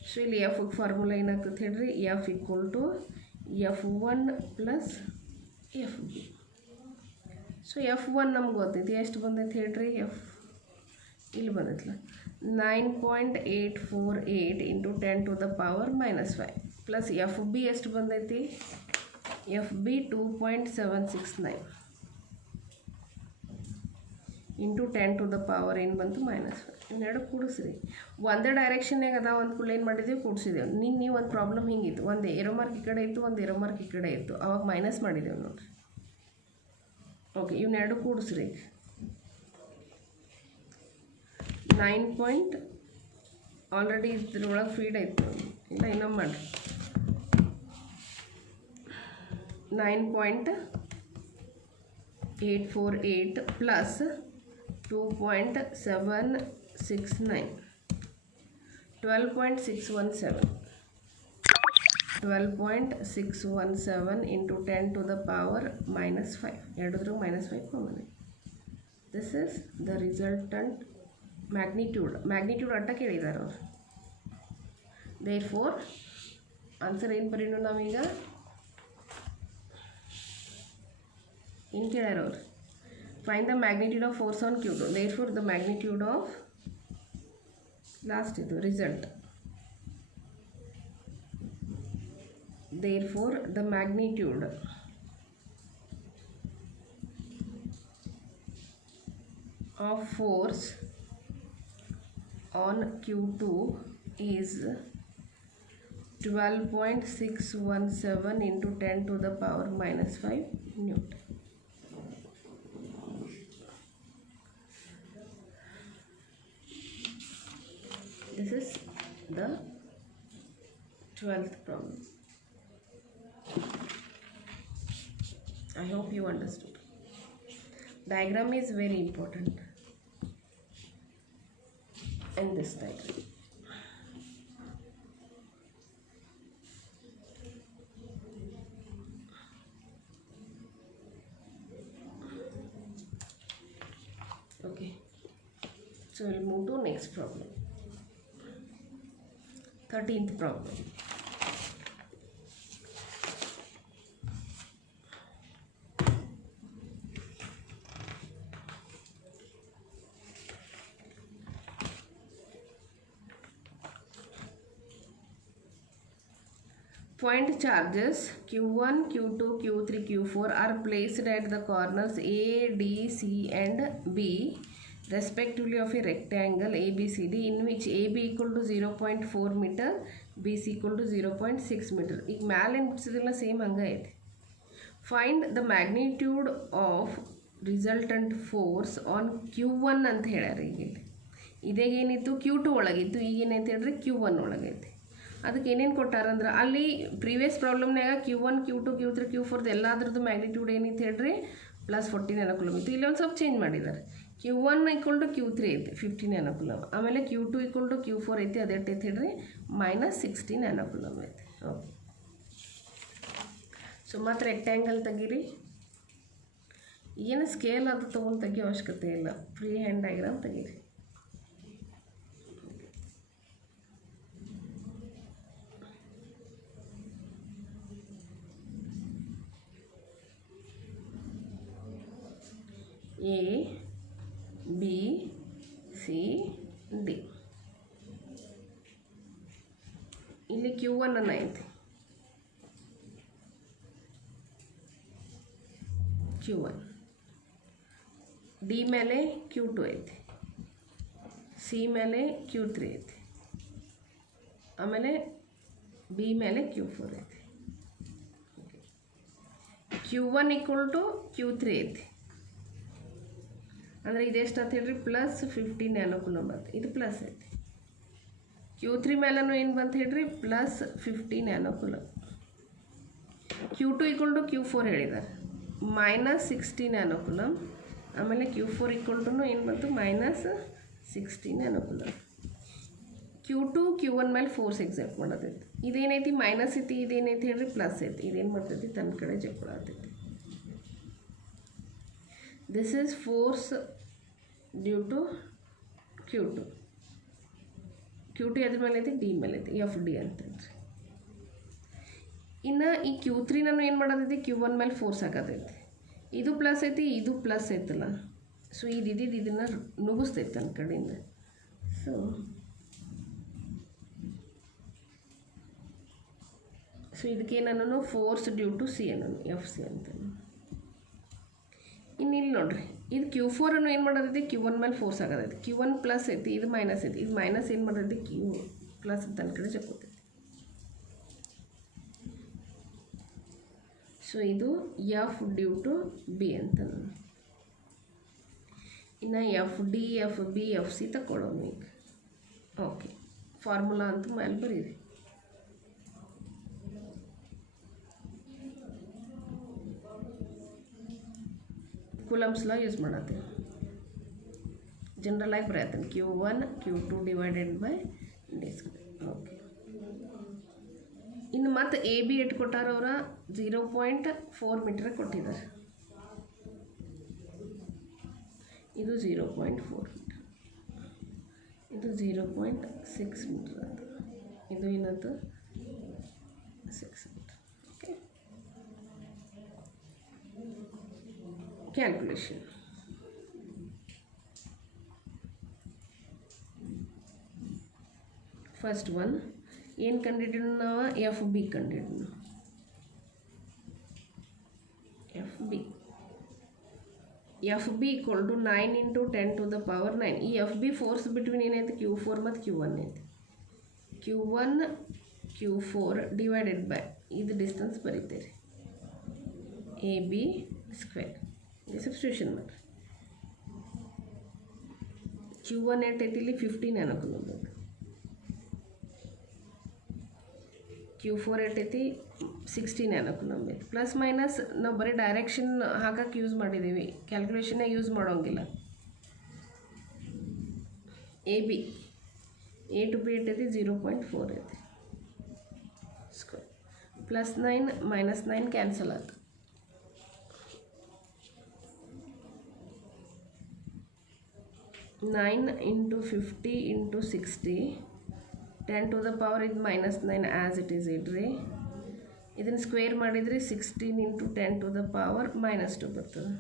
So ಇಲ್ಲಿ ಎಫ್ ಫಾರ್ಮುಲಾ ಏನಾಗ್ತದೆ ಹೇಳ್ರಿ, F equal to F one plus F B. So F one ನಮ್ಗೆ ಗೊತ್ತೈತಿ, ಎಷ್ಟು ಬಂದೈತೆ ಹೇಳ್ರಿ, ಎಫ್ ಇಲ್ಲಿ ಬಂದೈತಲ್ಲ 9.848 into 10⁻⁻5 ಪ್ಲಸ್ ಎಫ್ ಬಿ ಎಷ್ಟು ಬಂದೈತಿ, ಎಫ್ ಬಿ 2.769 ಇಂಟು 10⁻⁻ ಏನು ಬಂತು, -5. ಇನ್ನೆರಡು ಕೂಡಿಸ್ರಿ. ಒಂದೇ ಡೈರೆಕ್ಷನ್ಯಾಗ ಅದಾವ ಒಂದು ಕೂಡ ಏನು ಮಾಡಿದ್ದೀವಿ, ಕೂಡಿಸಿದೆವು. ನೀವು ಒಂದು ಪ್ರಾಬ್ಲಮ್ ಹಿಂಗಿತ್ತು, ಒಂದು ಏರೋ ಮಾರ್ಕ್ ಈ ಕಡೆ ಇತ್ತು, ಒಂದು ಏರೋ ಮಾರ್ಕ್ ಈ ಕಡೆ ಇತ್ತು, ಅವಾಗ ಮೈನಸ್ ಮಾಡಿದೆವು ನೋಡಿರಿ. ಓಕೆ, ಇವನ್ನೆರಡು ಕೂಡಿಸ್ರಿ. 9 ಆಲ್ರೆಡಿ ಇದ್ರೊಳಗೆ ಫೀಡ್ ಆಯಿತು, ಇಲ್ಲ ಇನ್ನೊಮ್ಮೆ ಮಾಡಿರಿ. 9.848 plus 2.769 12.617 12.617 into 10⁻⁻5 ಎರಡದ್ರೂ -5 common. This is the resultant magnitude ಅಟ್ಟ ಕೇಳಿದ್ದಾರೆ ಅವರು. ದೇರ್ ಫೋರ್ ಆನ್ಸರ್ ಏನು ಬರೀನು ನಾವೀಗ, ಏನು ಕೇಳ್ಯಾರ ಅವ್ರು, find the magnitude of force on Q2. Therefore the magnitude of last idu result. Therefore the magnitude of force on Q2 is 12.617 into 10 to the power minus 5 Newton. This is the 12th problem. I hope you understood. Diagram is very important. And this diagram. Okay. So we'll move to next problem. 13th problem. Point charges Q1, Q2, Q3, Q4 are placed at the corners A, D, C and B respectively of a rectangle ABCD in which AB equal to 0.4 meter, BC equal to 0.6 meter. ಈಗ ಮ್ಯಾಲೆ ಬಿಡಿಸಿದಿಲ್ಲ ಸೇಮ್ ಹಂಗೆ ಐತಿ. Find the magnitude of resultant force on Q1 ಅಂತ ಹೇಳ್ಯಾರ. ಈಗ ಇದೇಗೇನಿತ್ತು Q2 ಒಳಗಿತ್ತು, ಈಗೇನೈತೆ ಹೇಳ್ರಿ Q1 ಒಳಗೈತಿ. ಅದಕ್ಕೆ ಏನೇನು ಕೊಟ್ಟಾರಂದ್ರೆ ಅಲ್ಲಿ previous ಪ್ರಾಬ್ಲಮ್ನಾಗ Q1, Q2, Q3, Q4 ಎಲ್ಲಾದ್ರದ್ದು magnitude ಏನಿತ್ತು ಹೇಳ್ರಿ +14 ನ್ಯಾನೋಕೂಲಮ್ ಇತ್ತು. ಇಲ್ಲಿ ಒಂದು ಸ್ವಲ್ಪ ಚೇಂಜ್ ಮಾಡಿದ್ದಾರೆ. Q1 = Q3 ಐತಿ 15 ನ್ಯಾನೋಕೂಲಮ್, ಆಮೇಲೆ Q2 = Q4 ಐತಿ, ಅದೆಷ್ಟೈತಿ ಹೇಳ್ರಿ -16 ನ್ಯಾನೋಕೂಲಮ್ ಐತಿ. ಓಕೆ, ಸೊ ಮತ್ತು ರೆಕ್ಟ್ಯಾಂಗಲ್ ತೆಗೀರಿ. ಏನು ಸ್ಕೇಲ್ ಅದು ತೊಗೊಂಡು ತೆಗಿಯೋ ಅವಶ್ಯಕತೆ ಇಲ್ಲ, ಫ್ರೀ ಹ್ಯಾಂಡ್ ಡಯಾಗ್ರಾಮ್ ತೆಗೀರಿ. A, B, C, D. ಇಲ್ಲಿ Q1 ಅನ್ನ ಐತಿ, Q1. D ಮೇಲೆ Q2 ಐತಿ, C ಮೇಲೆ Q3 ಐತಿ, ಆಮೇಲೆ B ಮೇಲೆ Q4 ಐತಿ. Q1 = Q3 ಐತಿ, ಅಂದರೆ ಇದೆಷ್ಟು ಅಂತ ಹೇಳ್ರಿ +15 ನ್ಯಾನೋಕೂಲಮ್ ಅಂತ, ಇದು ಪ್ಲಸ್ ಐತಿ. Q3 ಮೇಲೂ ಏನು ಬಂತ ಹೇಳ್ರಿ +15 ನ್ಯಾನೋಕೂಲಮ್. Q2 = Q4 ಹೇಳಿದ್ದಾರೆ -16 ನ್ಯಾನೋಕೂಲಮ್, ಆಮೇಲೆ Q4 = ಏನು ಬಂತು -16 ನ್ಯಾನೋಕೂಲಮ್. Q2 Q1 ಮೇಲೆ ಫೋರ್ಸ್ ಎಕ್ಸಾಕ್ಟ್ ಮಾಡೋದೈತಿ. ಇದೇನೈತಿ ಮೈನಸ್ ಐತಿ, ಇದೇನೈತಿ ಹೇಳ್ರಿ ಪ್ಲಸ್ ಐತಿ. ಇದೇನು ಮಾಡ್ತೈತಿ ತನ್ನ ಕಡೆ ಜಕ್ಕೊಳತೈತಿ. This is force due to Q2. Q2 ಎದ್ರ ಮೇಲೆ ಐತಿ, ಡಿ ಮೇಲೆ ಐತಿ, FD ಅಂತಂದ್ರಿ. ಇನ್ನು ಈ Q3 ನಾನು ಏನು ಮಾಡೋದೈತಿ, Q1 ಮೇಲೆ ಫೋರ್ಸ್ ಹಾಕೋದೈತಿ. ಇದು ಪ್ಲಸ್ ಐತಿ, ಇದು ಪ್ಲಸ್ ಐತಲ್ಲ, ಸೊ ಇದನ್ನು ನುಗ್ಗಿಸ್ತೈತಿ ನನ್ನ ಕಡೆಯಿಂದ. ಸೊ ಇದಕ್ಕೇನೂ ಫೋರ್ಸ್ ಡ್ಯೂ ಟು ಸಿ ಅನ್ನೋನು FC ಅಂತ. ಇನ್ನು ಇಲ್ಲಿ ನೋಡ್ರಿ, ಇದು Q4 ಅನ್ನು ಏನು ಮಾಡೋದೈತಿ, Q1 ಮೇಲೆ ಫೋರ್ಸ್ ಆಗೋದೈತಿ. Q1 ಪ್ಲಸ್ ಐತಿ, ಇದು ಮೈನಸ್ ಐತಿ, ಇದು ಮೈನಸ್ ಏನು ಮಾಡೋದೈತಿ, Q ಪ್ಲಸ್ ತನ್ನ ಕಡೆ ಜಕ್ಕೋತೈತಿ. ಸೊ ಇದು F ಡ್ಯೂ ಟು B ಅಂತ. ಇನ್ನು FD, FB, FC ತಗೊಳ್ಳೋಣ ಈಗ. ಓಕೆ, ಫಾರ್ಮುಲಾ ಅಂತೂ ಮೇಲೆ ಬರೀರಿ. ಕೂಲಮ್ಸ್ ಲಾ ಯೂಸ್ ಮಾಡತ್ತೀವಿ. ಜನರಲ್ ಆಗಿ ಬರೆಯತ್ತೀನಿ Q1 Q2 / D². ಓಕೆ, ಇನ್ನು ಮತ್ತು AB ಎಷ್ಟು ಕೊಟ್ಟಾರ ಅವರ 0.4 ಮೀಟರ್ ಕೊಟ್ಟಿದ್ದಾರೆ. ಇದು 0.4 ಮೀಟರ್, ಇದು 0.6 ಮೀಟರ್ ಅಂತ, ಇದು ಏನಂತ 6 metre. Okay, calculation. First one ಏನು ಕಂಡಿಡಿಯೋಣ ನಾವು ಎಫ್ ಬಿ ಕಂಡಿಡಿಯೋಣ. F B equal to 9 into 10 to the power 9. ಈ ಎಫ್ ಬಿ ಫೋರ್ಸ್ ಬಿಟ್ವೀನ್ ಏನೈತೆ Q4 ಮತ್ತು Q1 ಐತೆ. Q1 Q4 ಡಿವೈಡೆಡ್ ಬೈ ಇದು ಡಿಸ್ಟೆನ್ಸ್ ಬರೀತೀರಿ ಎ ಬಿ ಸ್ಕ್ವೇರ್. ಇದು ಸಬ್ಸ್ಟಿಟ್ಯೂಷನ್ ಮಾಡಿರಿ. Q1 ಏಟೈತಿ ಇಲ್ಲಿ 15 ಅನ್ಕೊಳ್ಳೋದು. Q4 ಏಟೈತಿ 16 ಅನ್ಕೊಳ್ಳೋದು. ಪ್ಲಸ್ ಮೈನಸ್ ನಾವು ಬರೀ ಡೈರೆಕ್ಷನ್ ಹಾಕಕ್ಕೆ ಯೂಸ್ ಮಾಡಿದ್ದೀವಿ, ಕ್ಯಾಲ್ಕುಲೇಷನ್ನೇ ಯೂಸ್ ಮಾಡೋಂಗಿಲ್ಲ. ಎ ಟು ಬಿ ಏಟೈತಿ 0.4 ಐತಿ ಸ್ಕ್ವೇರ್. ಪ್ಲಸ್ 9 ಮೈನಸ್ 9 ಕ್ಯಾನ್ಸಲ್ ಆಯ್ತು. 9 into 50 into 60 10 to the power ಇದು ಮೈನಸ್ 9 ಆ್ಯಸ್ ಇಟ್ ಈಸ್ ಇಡ್ರಿ. ಇದನ್ನು ಸ್ಕ್ವೇರ್ ಮಾಡಿದರೆ 16 ಇಂಟು 10 ಟು ದ ಪವರ್ -2 ಬರ್ತದೆ.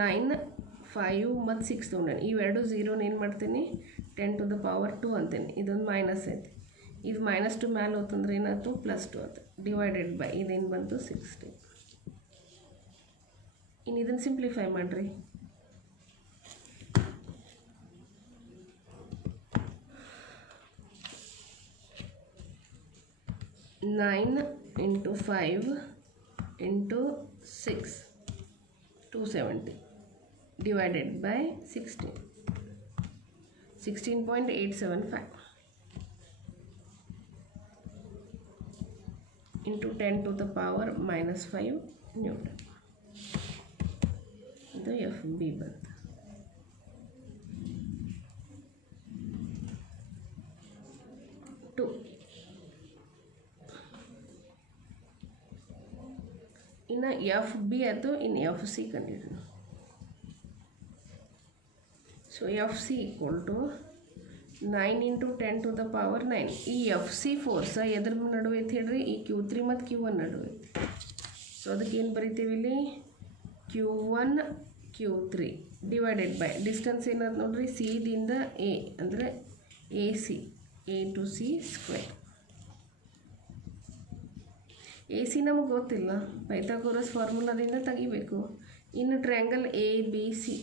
9 5 ಮತ್ತು 6 ತೊಗೊಂಡೇನೆ. ಇವೆರಡು ಝೀರೋನ ಏನು ಮಾಡ್ತೀನಿ 10 ಟು ದ ಪವರ್ 2 ಅಂತೇನೆ. ಇದೊಂದು ಮೈನಸ್ ಐತಿ. ಇದು -2 ಮ್ಯಾಲೆ ಹೋತಂದ್ರೆ ಏನಾಯ್ತು +2 ಆಯ್ತು. ಡಿವೈಡೆಡ್ ಬೈ ಇದೇನು ಬಂತು 60. ಇನ್ನು ಇದನ್ನು ಸಿಂಪ್ಲಿಫೈ ಮಾಡಿರಿ. 9 into 5 into 6 270 divided by 16 16.875 into 10 to the power -5 newton. ಇದು ಎಫ್ ಬಿ ಬಂತು. ಇನ್ನು ಎಫ್ ಬಿ ಆಯಿತು. ಇನ್ನು ಎಫ್ ಸಿ ಕಂಡಿಡಿಯೋಣ. So F C equal to 9 into 10 to the power 9. ಈ ಎಫ್ ಸಿ ಫೋರ್ಸ್ ಎದ್ರ ನಡುವೆ ಐತೆ ಹೇಳ್ರಿ, ಈ Q3 ಮತ್ತು Q1 ನಡುವೆ ಐತಿ. ಸೊ ಅದಕ್ಕೆ ಏನು ಬರಿತೀವಿ ಇಲ್ಲಿ Q1 Q3 divided by distance ಏನದು ನೋಡ್ರಿ ಸಿ ದಿಂದ ಎ ಅಂದರೆ A to C square. A C ನಮಗೆ ಗೊತ್ತಿಲ್ಲ, ಪೈಥಾಗೋರಸ್ ಫಾರ್ಮುಲಾದಿಂದ ತೆಗಿಬೇಕು. ಇನ್ನು triangle A B C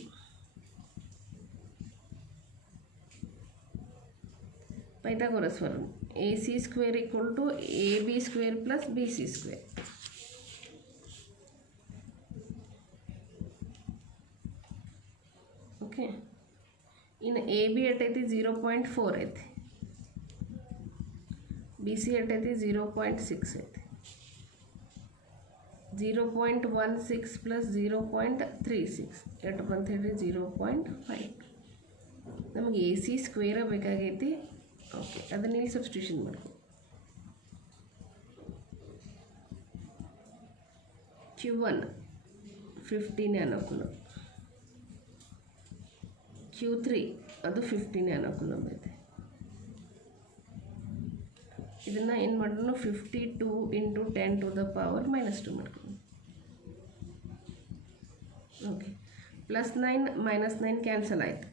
Pythagoras formula A C square equal to A B square plus B C square. Okay. ಇನ್ನು ಎ ಬಿ ಎಟ್ಟೈತಿ 0.4 ಐತಿ, ಬಿ ಸಿ ಎಟ್ಟೈತಿ 0.6 ಐತಿ. 0.16 ಪ್ಲಸ್ 0.36 ಎಷ್ಟು ಬಂತು ಹೇಳ್ರಿ 0.5. ನಮಗೆ ಎ ಸಿ ಸ್ಕ್ವೇರ ಬೇಕಾಗೈತಿ. ಓಕೆ, ಅದನ್ನ ಇಲ್ಲಿ ಸಬ್ಸ್ಟಿಟ್ಯೂಷನ್ ಮಾಡ್ಕೊ. Q1 15 ಅನುಕೂಲಂ, Q3 ಅದು 15 ಅನುಕೂಲಂ ಐತೆ. ಇದನ್ನು ಏನು ಮಾಡೋಣ 52 ಇಂಟು 10 ಟು ದ ಪವರ್ -2 ಮಾಡ್ಕೊಂಡು. ಓಕೆ, ಪ್ಲಸ್ 9 ಮೈನಸ್ 9 ಕ್ಯಾನ್ಸಲ್ ಆಯಿತು.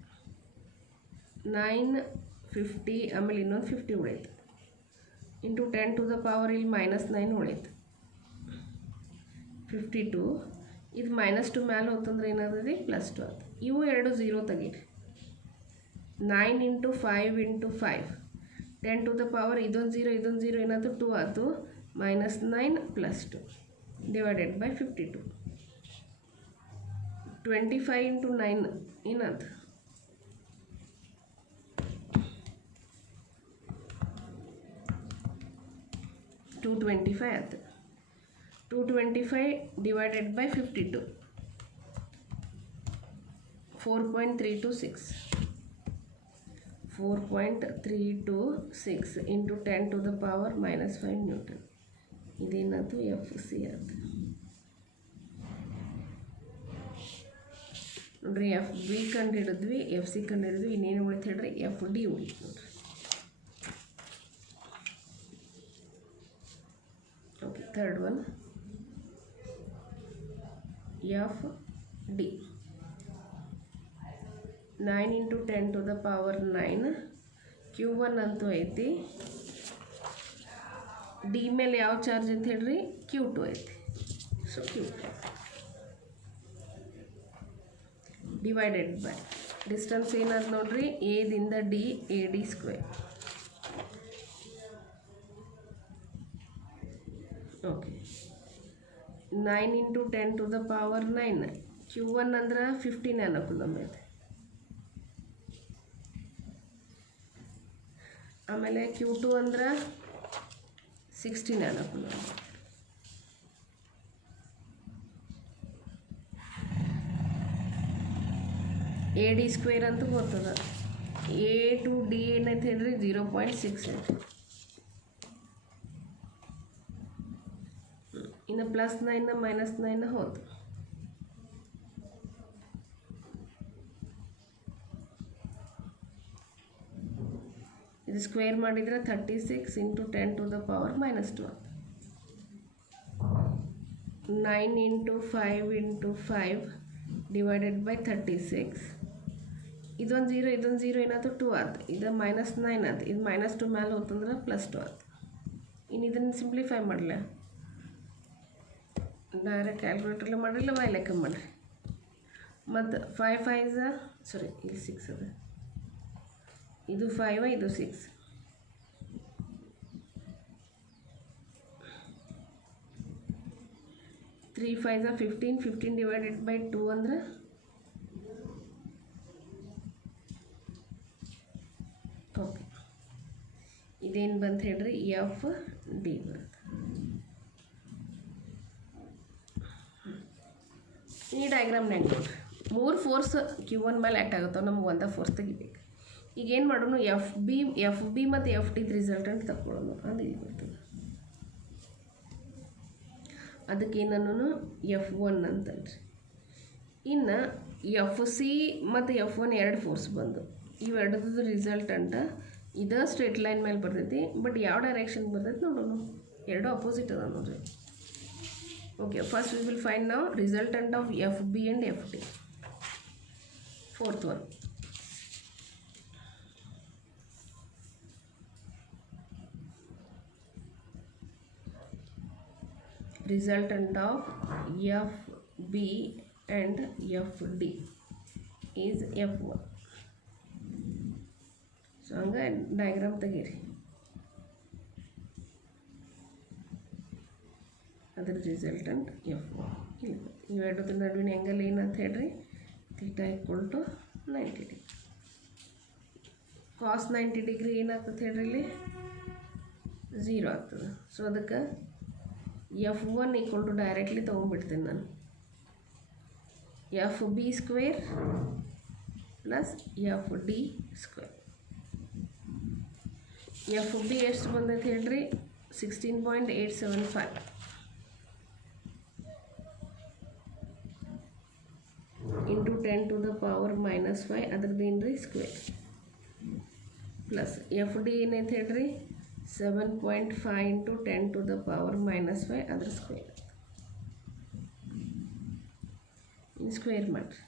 9 50 ಆಮೇಲೆ ಇನ್ನೊಂದು 50 ಉಳಿತು ಇಂಟು 10 ಟು ದ ಪವರ್ ಇಲ್ಲಿ -9 ಉಳಿತು 52. ಇದು -2 ಮ್ಯಾಲೆ ಹೋತಂದ್ರೆ ಏನಾದ್ರಿ +2 ಆಯ್ತು. ಇವು ಎರಡು 0 ತೆಗೀರಿ. 9 into 5 into 5 10 to the power ಇದೊಂದು 0 ಏನಾಯ್ತು 2 ಆಯಿತು. -9 +2 ಡಿವೈಡೆಡ್ ಬೈ 52. 25 ಇಂಟು 9 ಏನಾಯ್ತು 225 ಆಯ್ತು. 225 divided by 52 4.326 4.326 into 10 to the power -5 newton. ಇದೇನಾಯ್ತು ಎಫ್ ಸಿ ಆಯ್ತು ನೋಡ್ರಿ. ಎಫ್ ಬಿ ಕಂಡುಹಿಡಿದ್ವಿ, ಎಫ್ ಸಿ ಕಂಡುಹಿಡಿದ್ವಿ. ಇನ್ನೇನು ಉಳಿತು ಹೇಳ್ರಿ ಎಫ್ ಡಿ ಉಳಿತು ನೋಡ್ರಿ. Okay, third one F D 9 into 10 to the power 9 Q1 ಅಂತೂ ಐತಿ, ಡಿ ಮೇಲೆ ಯಾವ ಚಾರ್ಜ್ ಅಂತ ಹೇಳ್ರಿ Q2 ಐತಿ. So Q2 divided by distance ಏನಾದ್ರು ನೋಡ್ರಿ ಎದಿಂದ D AD square. Okay 9 × 10⁻9 Q1 ಅಂದ್ರೆ 50 ನ್ಯಾನೋ ಕೂಲಂಬ್ ಐತೆ. ಆಮೇಲೆ Q2 ಅಂದ್ರೆ 60 ನ್ಯಾನೋ ಕೂಲಂಬ್. AD ಸ್ಕ್ವೇರ್ ಅಂತೂ ಗೊತ್ತದ. A to D ಏನೈತೆ ಹೇಳ್ರಿ 0.6 ಐತೆ. ಇನ್ನು +9 -9 ಹೋತು. ಇದು ಸ್ಕ್ವೇರ್ ಮಾಡಿದರೆ 36 × 10⁻⁻². 9 × 5 × 5 ಡಿವೈಡೆಡ್ ಬೈ 36. ಇದೊಂದು 0 ಇದೊಂದು 0 ಏನಾಯ್ತು 2 ಆಯ್ತು. ಇದು -9 ಆಯ್ತು. ಇದು -2 ಮೇಲೆ ಹೋತಂದ್ರೆ +2 ಆಯ್ತು. ಇನ್ನು ಇದನ್ನು ಸಿಂಪ್ಲಿಫೈ ಮಾಡಲ, ಡೈರೆಕ್ಟ್ ಕ್ಯಾಲ್ಕುಲೇಟರ್ಲೆ ಮಾಡಿರಲಿಲ್ಲ ವೈ ಲೆಕ್ಕ ಮಾಡಿರಿ. ಮತ್ತು 5 5 ಸಾರಿ ಇಲ್ಲಿ 6 ಅದ. ಇದು 5 ಇದು 6. 3 5 15. 15 ಡಿವೈಡೆಡ್ ಬೈ 2 ಅಂದ್ರೆ ಓಕೆ ಇದೇನು ಬಂತು ಹೇಳ್ರಿ FD ಬಂತು. ಈ ಡಯಾಗ್ರಾಮ್ನಾಗ ನೋಡ್ರಿ 3 ಫೋರ್ಸ್ Q1 ಮೇಲೆ ಆ್ಯಕ್ಟ್ ಆಗುತ್ತವೆ. ನಮ್ಗೆ ಒಂದೇ ಫೋರ್ಸ್ ತೆಗಿಬೇಕು. ಈಗ ಏನು ಮಾಡೋಣ, ಎಫ್ ಬಿ ಮತ್ತು FD ರಿಸಲ್ಟೆಂಟ್ ತಗೊಳ್ಳೋಣ. ಅದು ಇಲ್ಲಿ ಬರ್ತದೆ. ಅದಕ್ಕೇನೂ F1 ಅಂತಲ್ರಿ. ಇನ್ನು FC ಮತ್ತು F1 ಎರಡು ಫೋರ್ಸ್ ಬಂದು ಇವೆರಡದ್ದು ರಿಸಲ್ಟಂಟ ಇದೇ ಸ್ಟ್ರೇಟ್ ಲೈನ್ ಮೇಲೆ ಬರ್ತೈತಿ. ಬಟ್ ಯಾವ ಡೈರೆಕ್ಷನ್ ಬರ್ತೈತಿ ನೋಡೋಣ. ಎರಡು ಅಪೋಸಿಟ್ ಅದ ನೋಡ್ರಿ. Okay, first we will find now resultant of FB and FD. Fourth one, resultant of FB and FD is F1. So ಹಂಗೆ ಡಯಾಗ್ರಾಮ್ ತೆಗೀರಿ. ಅದ್ರ ರಿಸಲ್ಟಂಟ್ F1 ಇಲ್ಲಿ. ಇವೆರಡರ ನಡುವಿನ ಆ್ಯಂಗಲ್ ಏನಂತ ಹೇಳ್ರಿ θ = 90 ಡಿಗ್ರಿ. ಕಾಸ್ 90 ಡಿಗ್ರಿ ಏನಾಗ್ತದೆ ಹೇಳ್ರಿ ಇಲ್ಲಿ 0 ಆಗ್ತದೆ. ಸೊ ಅದಕ್ಕೆ F1 = ಡೈರೆಕ್ಟ್ಲಿ ತೊಗೊಂಡ್ಬಿಡ್ತೀನಿ ನಾನು FB square plus FD square. FB ಎಷ್ಟು ಬಂದೈತೆ ಹೇಳ್ರಿ 16.875 ಇಂಟು 10⁻⁻5 ಅದ್ರದ್ದೇನು ರೀ ಸ್ಕ್ವೇರ್ ಪ್ಲಸ್ FD ಏನೈತೆ ಹೇಳ್ರಿ 7.5 × 10⁻⁻5 ಅದ್ರ ಸ್ಕ್ವೇರ್. ಇನ್ನು ಸ್ಕ್ವೇರ್ ಮಾಡಿರಿ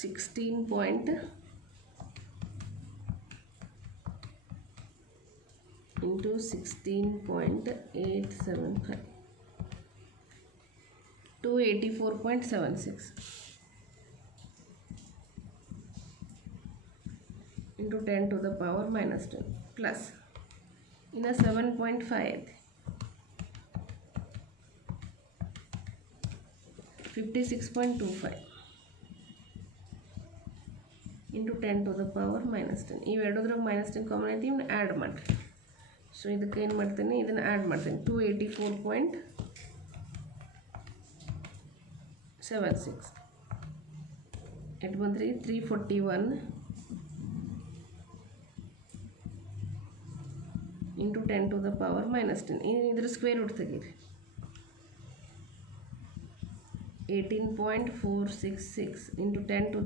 16 into 16.875 284.76 into 10⁻⁻10 plus ಇನ್ನು 7.5 ಐತಿ 56.25 into 10⁻⁻10. ಇವೆರಡದ್ರಾಗ -10 ಕಾಮನ್ ಐತಿ. ಇವ್ನ ಆ್ಯಡ್ ಮಾಡಿರಿ. ಸೊ ಇದಕ್ಕೆ ಏನು ಮಾಡ್ತೀನಿ, ಇದನ್ನು ಆ್ಯಡ್ ಮಾಡ್ತೀನಿ 284.76 ಎಷ್ಟು ಬಂದ್ರಿ 341 into 10⁻⁻10. ಇದ್ರ ಸ್ಕ್ವೇರ್ ರೂಟ್ ತೆಗೀರಿ 18.466 into 10⁻,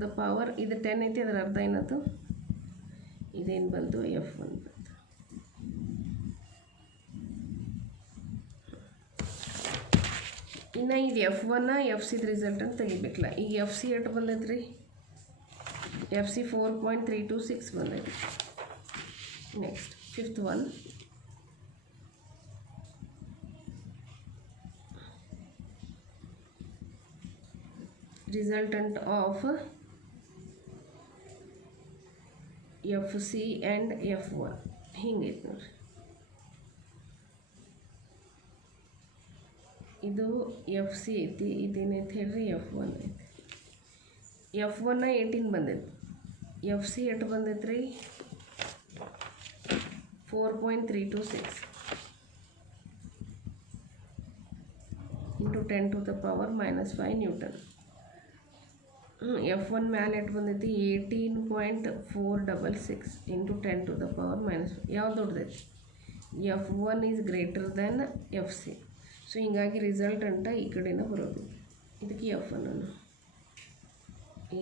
ಇದು 10 ಐತಿ, ಅದರ ಅರ್ಧ ಏನಾಯ್ತು, ಇದೇನು ಬಂತು F1 ಬಂತು. ಇನ್ನು ಇದು F1 FC ರಿಸಲ್ಟ್ ಅಂತ ತೆಗಿಬೇಕಲ್ಲ. ಈಗ FC ಎಷ್ಟು ಬಂದೈತೆ ರೀ FC 4.326 ಬಂದೈತಿ. Next fifth one, resultant of FC and F1 ಹಿಂಗೈತೆ ನೋಡ್ರಿ. ಇದು FC ಐತಿ, ಇದೇನೈತಿ ಹೇಳ್ರಿ F1 ಐತಿ. F1 18 ಬಂದೈತಿ. FC ಎಷ್ಟು ಬಂದೈತಿ ರೀ? 4.326 into 10 to the power minus 5 Newton. F1 ಮ್ಯಾಲೆ ಎಷ್ಟು ಬಂದೈತಿ? 18.466 into 10 to the power minus 5. ಯಾವ್ದು ದೊಡ್ಡದೈತಿ? F1 is greater than FC. So ಹಿಂಗಾಗಿ ರಿಸಲ್ಟಂಟ ಈ ಕಡೆನ ಬರೋದು. ಇದಕ್ಕೆ F1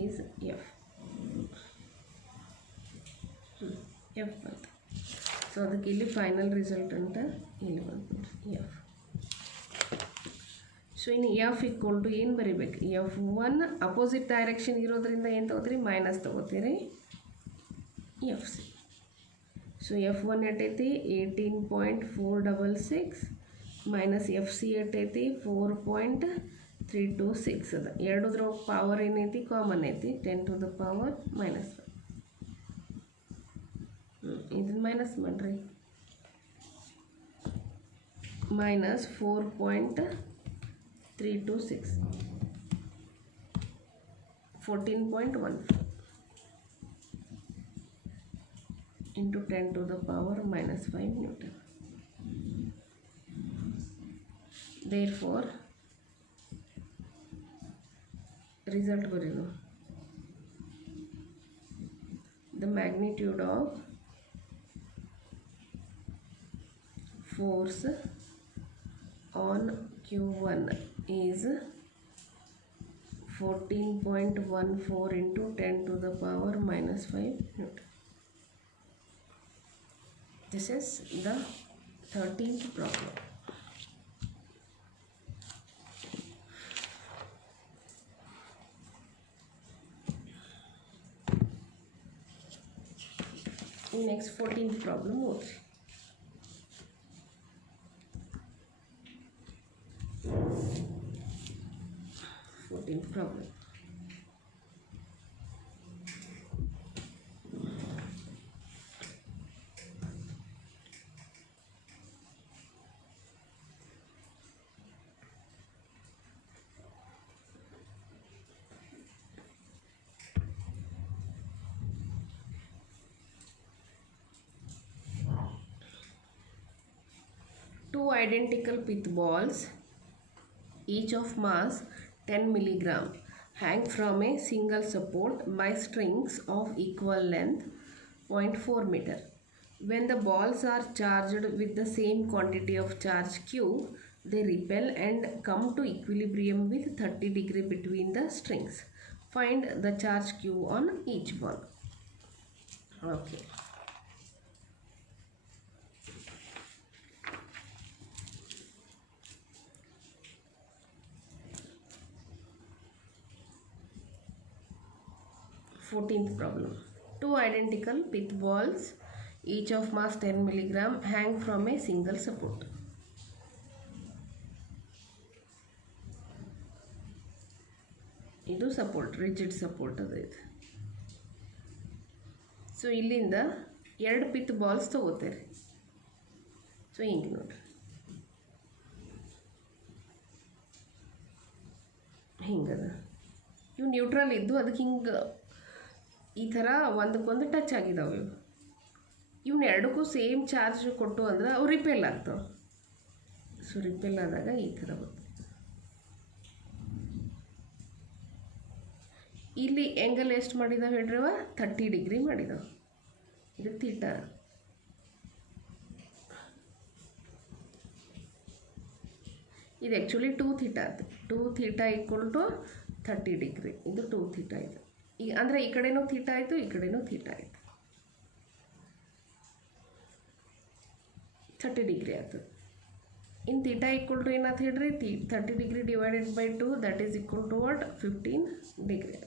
ಈಸ್ ಎಫ್ ಬಂತು. ಸೊ ಅದಕ್ಕೆ ಇಲ್ಲಿ ಫೈನಲ್ ರಿಸಲ್ಟಂಟ ಇಲ್ಲಿ ಬಂತು ಎಫ್. ಸೊ ಇನ್ನು ಎಫ್ ಈಕ್ವಲ್ ಟು ಏನು ಬರೀಬೇಕು? F1 ಅಪೋಸಿಟ್ ಡೈರೆಕ್ಷನ್ ಇರೋದ್ರಿಂದ ಏನು ತೊಗೋತೀರಿ? ಮೈನಸ್ ತೊಗೋತೀರಿ FC. ಸೊ F1 ಎಟ್ಟೈತಿ? 18.466 ಮೈನಸ್ FC ಎಟ್ಟೈತಿ? 4.326 ಅದ. ಎರಡದ್ರ ಪವರ್ ಏನೈತಿ? ಕಾಮನ್ ಐತಿ. 10 to the power minus 5. ಇದನ್ನ ಮೈನಸ್ ಮಾಡಿರಿ. Minus 4.326 14.14 into 10 to the power minus 5 Newton. Therefore, result ಬರೆಯೋದು. The magnitude of force on Q1 is 14.14 into 10 to the power minus 5 Newton. This is the 13th problem. Next 14th problem ಓದ್ರಿ. 14th problem. Two identical pith balls, each of mass 10 milligram, hang from a single support by strings of equal length 0.4 meter. When the balls are charged with the same quantity of charge Q, they repel and come to equilibrium with 30 degree between the strings. Find the charge Q on each ball. Okay. Fourteenth problem. Two identical pith balls, each of mass 10 milligram, hang from a single support. ಇದು ಸಪೋರ್ಟ್, ರಿಜಿಡ್ ಸಪೋರ್ಟ್ ಅದು ಇದು. ಸೊ ಇಲ್ಲಿಂದ ಎರಡು ಪಿತ್ ಬಾಲ್ಸ್ ತಗೋತೀರಿ. ಸೊ ಹಿಂಗೆ ನೋಡ್ರಿ, ಹಿಂಗದ. ಇವು ನ್ಯೂಟ್ರಲ್ ಇದ್ದು ಅದಕ್ಕೆ ಹಿಂಗೆ ಈ ಥರ ಒಂದಕ್ಕೊಂದು ಟಚ್ ಆಗಿದ್ದಾವೆ. ಇವನ್ನ ಎರಡಕ್ಕೂ ಸೇಮ್ ಚಾರ್ಜ್ ಕೊಟ್ಟು ಅಂದ್ರೆ ಅವು ರಿಪೇಲ್ ಆಗ್ತಾವೆ. ಸೊ ರಿಪೇಲ್ ಆದಾಗ ಈ ಥರ ಬರ್ತದೆ. ಇಲ್ಲಿ ಆ್ಯಂಗಲ್ ಎಷ್ಟು ಮಾಡಿದಾವೆ ಹೇಳ್ರಿವ? 30 ಡಿಗ್ರಿ ಮಾಡಿದಾವೆ. ಇದು ಥೀಟಾ. ಇದು ಆ್ಯಕ್ಚುಲಿ 2 ಥೀಟಾ ಅದು. 2 ಥೀಟಾ ಈಕ್ವಲ್ ಟು 30 ಡಿಗ್ರಿ. ಇದು 2 ಥೀಟಾ ಇದು. ಈಗ ಅಂದರೆ ಈ ಕಡೆನೂ ಥೀಟಾ ಆಯಿತು, ಈ ಕಡೆನೂ ಥೀಟಾ ಆಯಿತು. 30 ಡಿಗ್ರಿ ಆಯ್ತು. ಇನ್ನು ಥೀಟಾ ಈಕ್ವಲ್ ಟು ಏನಾಯ್ತು ಹೇಳ್ರಿ? 30 degree divided by 2 that is equal to what? 15 degree.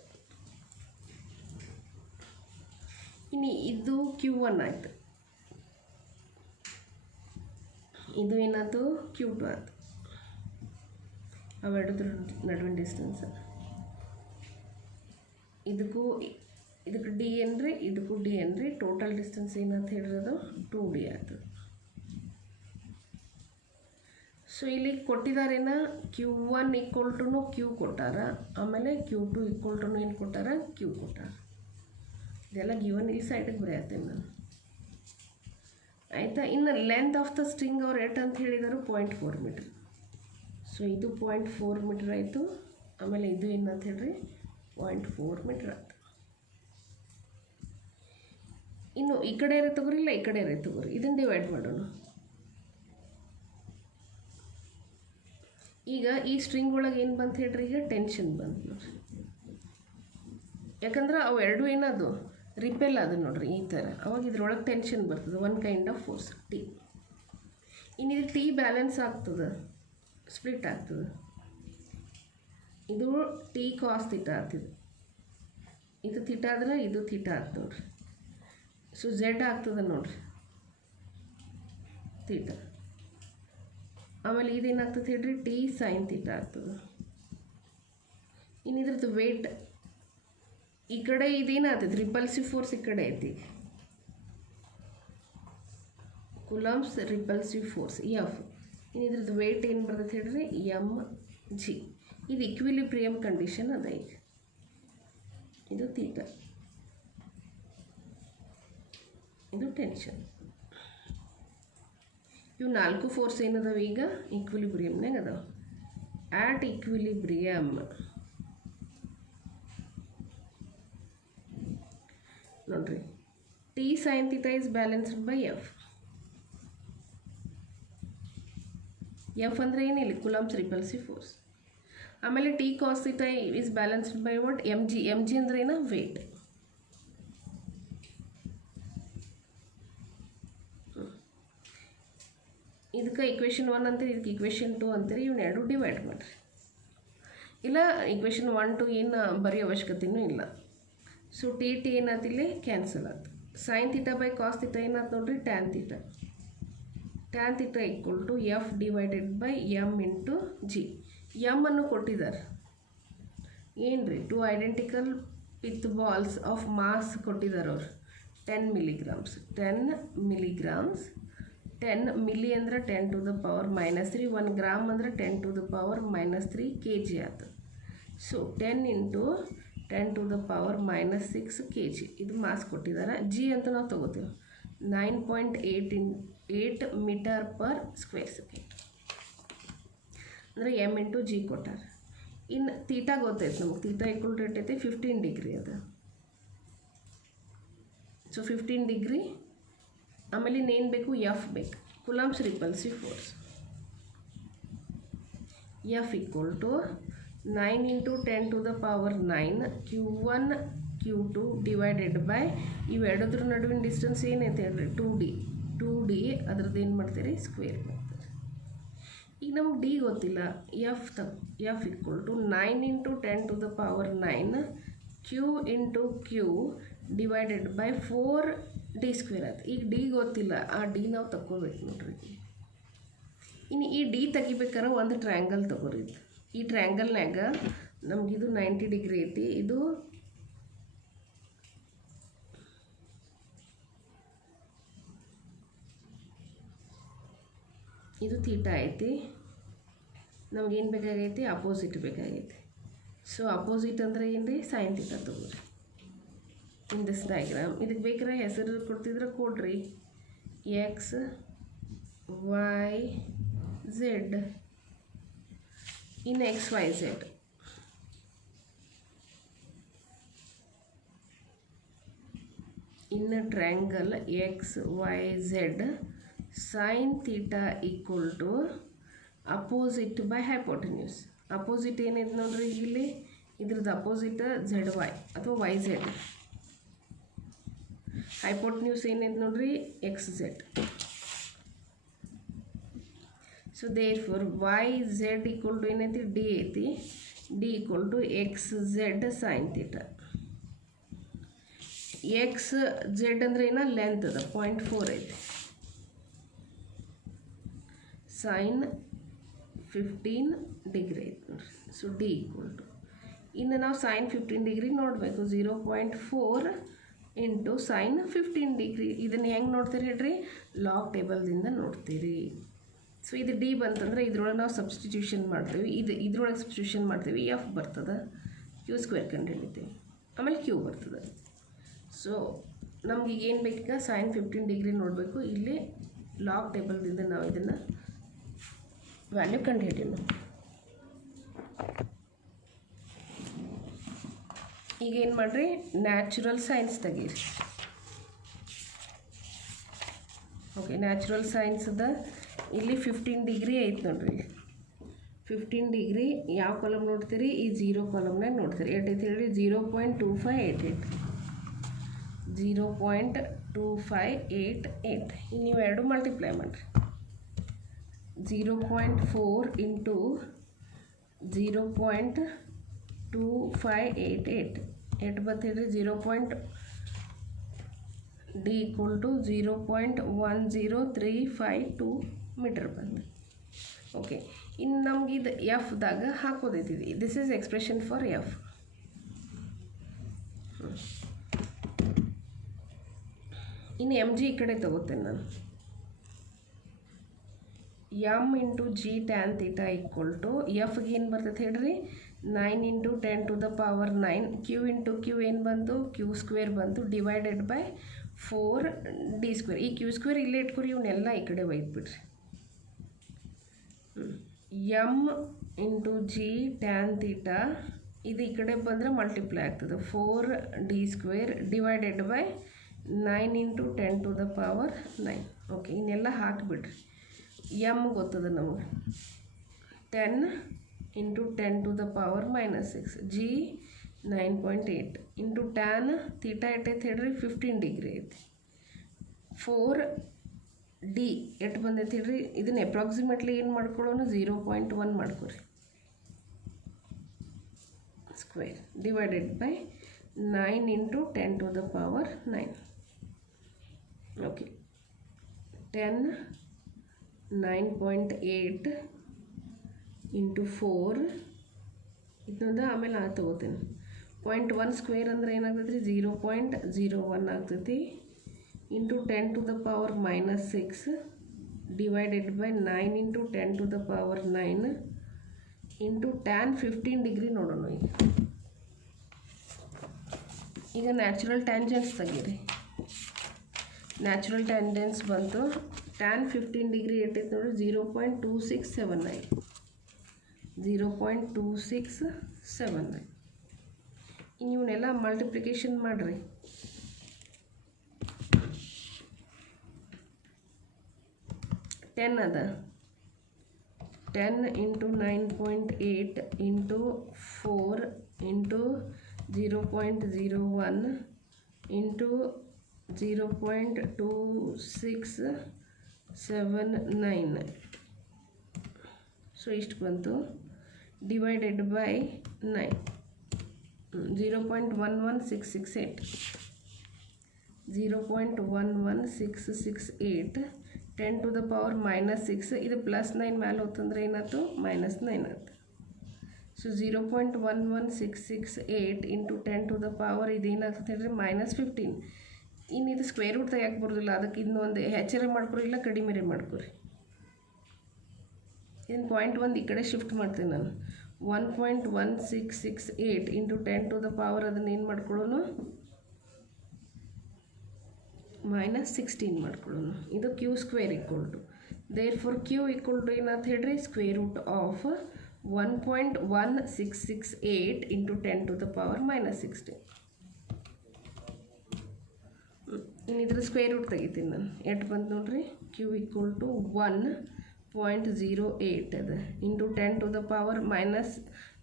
ಇನ್ನು ಇದು Q1 ಆಯಿತು, ಇದು ಏನಾಯ್ತು Q2 ಆಯಿತು. ಅವೆರಡದ್ರ ನಡುವಿನ ಡಿಸ್ಟೆನ್ಸ್ ಇದಕ್ಕೂ ಡಿ ಏನ್ರಿ, ಇದಕ್ಕೂ ಡಿ ಏನ್ರಿ, ಟೋಟಲ್ ಡಿಸ್ಟೆನ್ಸ್ ಏನಂತ ಹೇಳಿರೋದು 2D ಆಗ್ತದೆ. ಸೊ ಇಲ್ಲಿ ಕೊಟ್ಟಿದ್ದಾರೇನ Q1 ಈಕ್ವಲ್ ಟು Q ಕೊಟ್ಟಾರ, ಆಮೇಲೆ Q2 ಈಕ್ವಲ್ ಟು ಏನು ಕೊಟ್ಟಾರ, Q ಕೊಟ್ಟಾರ. ಇದೆಲ್ಲ ಗಿವನ್ ಈ ಸೈಡಿಗೆ ಬರೆಯತ್ತೇನೆ ನಾನು, ಆಯಿತಾ. ಇನ್ನು ಲೆಂತ್ ಆಫ್ ದ ಸ್ಟ್ರಿಂಗ್ ಅವ್ರು ಎಟ್ ಅಂತ ಹೇಳಿದರು 0.4 ಮೀಟ್ರ್. ಸೊ ಇದು 0.4 ಮೀಟ್ರ್ ಆಯಿತು, ಆಮೇಲೆ ಇದು ಏನಂತ ಹೇಳ್ರಿ 0.4 ಮೀಟ್ರ್ ಆಯ್ತು. ಇನ್ನು ಈ ಕಡೆ ಇರೋ ತಗೋರಿ, ಇಲ್ಲ ಈ ಕಡೆ ಇರೋ ತಗೋರಿ, ಇದನ್ನು ಡಿವೈಡ್ ಮಾಡೋಣ. ಈಗ ಈ ಸ್ಟ್ರಿಂಗ್ ಒಳಗೆ ಏನು ಬಂತು ಹೇಳ್ರಿ, ಈಗ ಟೆನ್ಷನ್ ಬಂತು ನೋಡ್ರಿ. ಯಾಕಂದ್ರೆ ಅವು ಎರಡು ಏನದು ರಿಪೆಲ್ ಅದು ನೋಡ್ರಿ ಈ ಥರ, ಅವಾಗ ಇದ್ರೊಳಗೆ ಟೆನ್ಷನ್ ಬರ್ತದೆ, one kind of force T. ಇನ್ನು ಇದು ಟಿ ಬ್ಯಾಲೆನ್ಸ್ ಆಗ್ತದೆ, ಸ್ಪ್ಲಿಟ್ ಆಗ್ತದೆ. ಇದು ಟಿ ಕಾಸ್ ಥೀಟಾ ಆಗ್ತದೆ, ಇದು ಥೀಟಾ ಆದ್ರೆ ಇದು ಥೀಟಾ ಆಗ್ತದೆ ನೋಡ್ರಿ. ಸೊ ಝೆಡ್ ಆಗ್ತದೆ ನೋಡ್ರಿ ಥೀಟಾ. ಆಮೇಲೆ ಇದೇನಾಗ್ತದೆ ಹೇಳ್ರಿ, ಟಿ ಸೈನ್ ಥೀಟಾ ಆಗ್ತದೆ. ಇನ್ನು ಇದ್ರದ್ದು ವೇಟ್ ಈ ಕಡೆ ಇದೇನಾಗ್ತದೆ, ರಿಪಲ್ಸಿವ್ ಫೋರ್ಸ್ ಈ ಕಡೆ ಐತಿ, ಕುಲಮ್ಸ್ ರಿಪಲ್ಸಿವ್ ಫೋರ್ಸ್ ಎಫ್. ಇನ್ನು ಇದ್ರದ್ದು ವೇಟ್ ಏನು ಬರ್ತದೆ ಹೇಳ್ರಿ, mg. ಇದು ಇಕ್ವಿಲಿಬ್ರಿಯಮ್ ಕಂಡೀಷನ್ ಅದ. ಈಗ ಇದು ಥೀಟಾ, ಇದು ಟೆನ್ಷನ್. ಇವು ನಾಲ್ಕು ಫೋರ್ಸ್ ಏನದಾವ ಈಗ ಈಕ್ವಿಲಿಬ್ರಿಯಮ್ನಾಗ ಅದಾವ. ಆಟ್ ಈಕ್ವಿಲಿಬ್ರಿಯಮ್ ನೋಡ್ರಿ, T sine theta is balanced by F. F ಅಂದರೆ ಏನಿಲ್ಲ, ಕುಲಮ್ಸ್ ರಿಪಲ್ಸಿವ್ ಫೋರ್ಸ್. ಆಮೇಲೆ T cos theta is balanced by what, mg ಅಂದ್ರೆ ಏನ, ವೇಟ್. ಇದಕ್ಕೆ ಇಕ್ವೇಷನ್ 1 ಅಂತೀರಿ, ಇದಕ್ಕೆ ಇಕ್ವೇಷನ್ 2 ಅಂತೀರಿ. ಇವನ್ನ ಎರಡು ಡಿವೈಡ್ ಮಾಡಿರಿ, ಇಲ್ಲ ಇಕ್ವೇಷನ್ 1 2 ಏನು ಬರೆಯೋ ಅವಶ್ಯಕತೆಯೂ ಇಲ್ಲ. ಸೊ ಟಿ ಏನಾಯ್ತು ಇಲ್ಲಿ ಕ್ಯಾನ್ಸಲ್ ಆಯ್ತು. Sine theta by cos theta ಏನಾಯ್ತು ನೋಡ್ರಿ, tan theta. Tan theta equal to F divided by M into G. M ಅನ್ನು ಕೊಟ್ಟಿದ್ದಾರೆ ಏನ್ರಿ, 2 identical pith balls of mass ಕೊಟ್ಟಿದ್ದಾರೆ ಅವರು, 10 ಮಿಲಿಗ್ರಾಮ್ಸ್. 10 ಮಿಲಿ ಅಂದರೆ 10 ಟು ದ ಪವರ್ -3, 1 ಗ್ರಾಮ್ ಅಂದರೆ 10 ಟು ದ ಪವರ್ -3 kg ಆಯ್ತು. So 10 into 10 to the power -6 kg ಇದು ಮಾಸ್ ಕೊಟ್ಟಿದ್ದಾರೆ. ಜಿ ಅಂತ ನಾವು ತಗೋತೀವಿ 9.8 ಮೀಟರ್ ಪರ್ ಸ್ಕ್ವೇರ್ ಸೆಕೆಂಡ್, ಅಂದರೆ ಎಮ್ ಇಂಟು ಜಿ ಕೊಟ್ಟಾರೆ. ಇನ್ನು ತೀಟಾ ಗೊತ್ತೈತೆ ನಮ್ಗೆ, ತೀಟಾ ಈಕ್ವಲ್ ರೇಟ್ ಐತೆ 15 ಡಿಗ್ರಿ ಅದ. So 15 degree. ಆಮೇಲೆ ಇನ್ನೇನು ಬೇಕು, ಎಫ್ ಬೇಕು, Coulomb's repulsive force. F equal to 9 into 10 to the power 9 Q1 Q2 divided by ಇವೆರಡದ್ರ ನಡುವಿನ ಡಿಸ್ಟೆನ್ಸ್ ಏನೈತೆ ಹೇಳ್ರಿ, 2D. ಅದ್ರದ್ದು ಏನು ಮಾಡ್ತೀರಿ, ಸ್ಕ್ವೇರ್ ಮಾಡ್ತಾರೆ. ಈಗ ನಮ್ಗೆ ಡಿ ಗೊತ್ತಿಲ್ಲ, F equal to 9 into 10 to the power 9 Q into Q divided by 4D square ಆಯ್ತು. ಈಗ ಡಿ ಗೊತ್ತಿಲ್ಲ, ಆ ಡಿ ನಾವು ತಗೋಬೇಕು ನೋಡ್ರಿ. ಇನ್ನು ಈ ಡಿ ತೆಗಿಬೇಕಾದ್ರೆ ಒಂದು ಟ್ರಯಾಂಗಲ್ ತಗೋರಿ. ಈ ಟ್ರಯಾಂಗಲ್ನಾಗ ನಮಗಿದು 90 ಡಿಗ್ರಿ ಐತಿ, ಇದು ಥೀಟಾ ಐತಿ. ನಮಗೇನು ಬೇಕಾಗೈತಿ, ಅಪೋಸಿಟ್ ಬೇಕಾಗೈತಿ. ಸೊ ಅಪೋಸಿಟ್ ಅಂದರೆ ಏನು ರೀ, ಸೈನ್ ಥೀಟಾ ತಗೋರಿ. ಇನ್ ದಿಸ್ ಡಯಾಗ್ರಾಮ್ ಇದಕ್ಕೆ ಬೇಕಾದ್ರೆ ಹೆಸರು ಕೊಡ್ತಿದ್ರೆ ಕೊಡ್ರಿ, ಎಕ್ಸ್ ವೈ ಝೆಡ್. ಇನ್ನು ಎಕ್ಸ್ ವೈ ಝೆಡ್ ಇನ್ನು triangle X Y Z sine theta equal to opposite by hypotenuse. Opposite ಏನೈತೆ ನೋಡ್ರಿ, ಇಲ್ಲಿ ಇದ್ರದ್ದು ಅಪೋಸಿಟ್ ಝೆಡ್ ವೈ ಅಥವಾ ವೈ ಝೆಡ್. ಹೈಪೋಟೆನ್ಯೂಸ್ ಏನೈತೆ ನೋಡ್ರಿ, X Z. So therefore Y Z equal to ಏನೈತಿ, ಡಿ ಐತಿ. D equal to X Z sine theta. X Z ಅಂದರೆ ಏನ ಲೆಂತ್ ಅದ 0.4 ಐತಿ. ಸೈನ್ 15 ಡಿಗ್ರಿ ಐತೆ ನೋಡ್ರಿ. ಸೊ ಡಿ ಈಕ್ವಲ್ ಟು, ಇನ್ನು ನಾವು ಸೈನ್ 15 ಡಿಗ್ರಿ ನೋಡಬೇಕು. 0.4 ಇಂಟು ಸೈನ್ 15 ಡಿಗ್ರಿ. ಇದನ್ನು ಹೆಂಗೆ ನೋಡ್ತೀರಿ ಹೇಳ್ರಿ? ಲಾಗ್ ಟೇಬಲ್ದಿಂದ ನೋಡ್ತೀರಿ. ಸೊ ಇದು ಡಿ ಬಂತಂದರೆ ಇದ್ರೊಳಗೆ ನಾವು ಸಬ್ಸ್ಟಿಟ್ಯೂಷನ್ ಮಾಡ್ತೀವಿ. ಇದ್ರೊಳಗೆ ಸಬ್ಸ್ಟಿಟ್ಯೂಷನ್ ಮಾಡ್ತೀವಿ, ಎಫ್ ಬರ್ತದೆ, ಕ್ಯೂ ಸ್ಕ್ವೇರ್ ಕಂಡು ಹಿಡಿತೀವಿ, ಆಮೇಲೆ ಕ್ಯೂ ಬರ್ತದೆ. ಸೊ ನಮ್ಗೆ ಈಗ ಏನು ಬೇಕೀಗ? ಸೈನ್ 15 ಡಿಗ್ರಿ ನೋಡಬೇಕು. ಇಲ್ಲಿ ಲಾಗ್ ಟೇಬಲ್ದಿಂದ ನಾವು ಇದನ್ನು ವ್ಯಾಲ್ಯೂ ಕಂಡು ಹಿಡಿಯೋಣ. ಈಗ ಏನು ಮಾಡಿರಿ? ನ್ಯಾಚುರಲ್ ಸೈನ್ಸ್ ತೆಗೀರಿ. ಓಕೆ, ನ್ಯಾಚುರಲ್ ಸೈನ್ಸ್ ಅದ. ಇಲ್ಲಿ 15 ಡಿಗ್ರಿ ಐತೆ ನೋಡ್ರಿ. 15 ಡಿಗ್ರಿ ಯಾವ ಕಾಲಮ್ ನೋಡ್ತೀರಿ? ಈ 0 ಕಾಲಮ್ನಾಗ ನೋಡ್ತೀರಿ. ಏಟೈತೆ ಹೇಳಿ? 0.2588. 0.2588. ಇನ್ನು ನೀವು ಮಲ್ಟಿಪ್ಲೈ ಮಾಡಿರಿ. 0.4 ಇಂಟು 0.2588 ಎಷ್ಟು ಬರ್ತೀರಿ? ಡಿ ಈಕ್ವಲ್ ಟು 0.10352 ಮೀಟರ್ ಬಂದು. ಓಕೆ, ಇನ್ನು ನಮ್ಗೆ ಇದು ಎಫ್ದಾಗ ಹಾಕೋದೈತಿದ್ವಿ. This is expression for F. ಇನ್ನು ಎಮ್ ಜಿ ಈ ಕಡೆ ತಗೋತೇನೆ ನಾನು. M into G tan theta equal to ಎಫ್ಗೆ ಏನು ಬರ್ತೈತೆ ಹೇಳ್ರಿ? 9 into 10 to the power 9. Q into Q ಏನು ಬಂತು? ಕ್ಯೂ ಸ್ಕ್ವೇರ್ ಬಂತು, ಡಿವೈಡೆಡ್ ಬೈ 4 ಡಿ ಸ್ಕ್ವೇರ್. ಈ ಕ್ಯೂ ಸ್ಕ್ವೇರ್ ಇಲ್ಲೇ ಇಟ್ಕೊರಿ, ಇವನ್ನೆಲ್ಲ ಈ ಕಡೆ ಒಯ್ದುಬಿಡ್ರಿ. M into G tan theta ಇದು ಈ ಕಡೆ ಬಂದರೆ ಮಲ್ಟಿಪ್ಲೈ ಆಗ್ತದೆ. 4 D square divided by 9 into 10 to the power 9. Okay, ಇನ್ನೆಲ್ಲ ಹಾಕಿಬಿಡ್ರಿ. ಎಮ್ ಗೊತ್ತದ ನಮಗೆ 10 into 10 to the power -6. G 9.8 into tan theta ಎಟ್ಟೈತೆ ಹೇಳ್ರಿ? 15 ಡಿಗ್ರಿ ಐತಿ. 4 ಡಿ ಎಷ್ಟು ಬಂದೈತೆ ಹೇಳ್ರಿ? ಇದನ್ನ ಅಪ್ರಾಕ್ಸಿಮೇಟ್ಲಿ ಏನು ಮಾಡ್ಕೊಳ್ಳೋಣ? 0.1 ಮಾಡ್ಕೊರಿ square divided by 9 into 10 to the power 9. Okay, 10 9.8 into 4 ಇದೊಂದು. ಆಮೇಲೆ ತಗೋತೇನೆ 0.1 ಸ್ಕ್ವೇರ್ ಅಂದರೆ ಏನಾಗ್ತೈತೆ ರೀ? 0.01 ಆಗ್ತೈತಿ. Into 10 to the power -6 divided by 9 into 10 to the power 9 into tan 15 degree ನೋಡೋಣ. ಈಗ ನ್ಯಾಚುರಲ್ ಟ್ಯಾಂಜೆಂಟ್ಸ್ ತೆಗೀರಿ. ನ್ಯಾಚುರಲ್ ಟ್ಯಾಂಜೆಂಟ್ಸ್ ಬಂತು. ಟ್ಯಾನ್ 15 ಡಿಗ್ರಿ ಎಟ್ಟೈತೆ ನೋಡಿ? 0.2679. 0.2679. ಇನ್ನು ಇವನ್ನೆಲ್ಲ ಮಲ್ಟಿಪ್ಲಿಕೇಶನ್ ಮಾಡಿರಿ. 10 ಅದ. 10 into 9.8 into 4 into 0.01 into 0.2679. So ಇಷ್ಟು ಬಂತು, divided by 9. 0.11668. 0.11668 10 to the power -6. ಇದು +9 ಮೇಲೆ ಹೋತಂದ್ರೆ ಏನಾಯ್ತು? -9 ಆಯ್ತು. So 0.11668 into 10 to the power ಇದೇನಾಗ್ತದೆ ಹೇಳ್ರಿ? -15. ಇನ್ನು ಇದು ಸ್ಕ್ವೇರ್ ರೂಟ್ ತೆಗಿಯಕ್ಕೆ ಬರೋದಿಲ್ಲ, ಅದಕ್ಕೆ ಇನ್ನೊಂದು ಹೆಚ್ಚರೆ ಮಾಡ್ಕೊರಿ, ಇಲ್ಲ ಕಡಿಮೆ ಮಾಡ್ಕೊರಿ. ಇದನ್ನು 0.1 ಈ ಕಡೆ ಶಿಫ್ಟ್ ಮಾಡ್ತೀನಿ ನಾನು. 1.1668 ಇಂಟು 10 ಟು ದ ಪವರ್ ಅದನ್ನು ಏನು ಮಾಡ್ಕೊಳ್ಳೋಣ? -16 ಮಾಡ್ಕೊಳ್ಳೋಣ. ಇದು Q square equal to, therefore Q equal to ಏನಂತ ಹೇಳ್ರಿ? Square root of 1.1668 into 10 to the power -16. ಇನ್ನು ಇದ್ರ ಸ್ಕ್ವೇರ್ ರೂಟ್ ತೆಗಿತೀನಿ ನಾನು. ಎಷ್ಟು ಬಂತು ನೋಡ್ರಿ? ಕ್ಯೂ ಈಕ್ವಲ್ ಟು 1.08 ಅದ ಇಂಟು 10 ಟು ದ ಪವರ್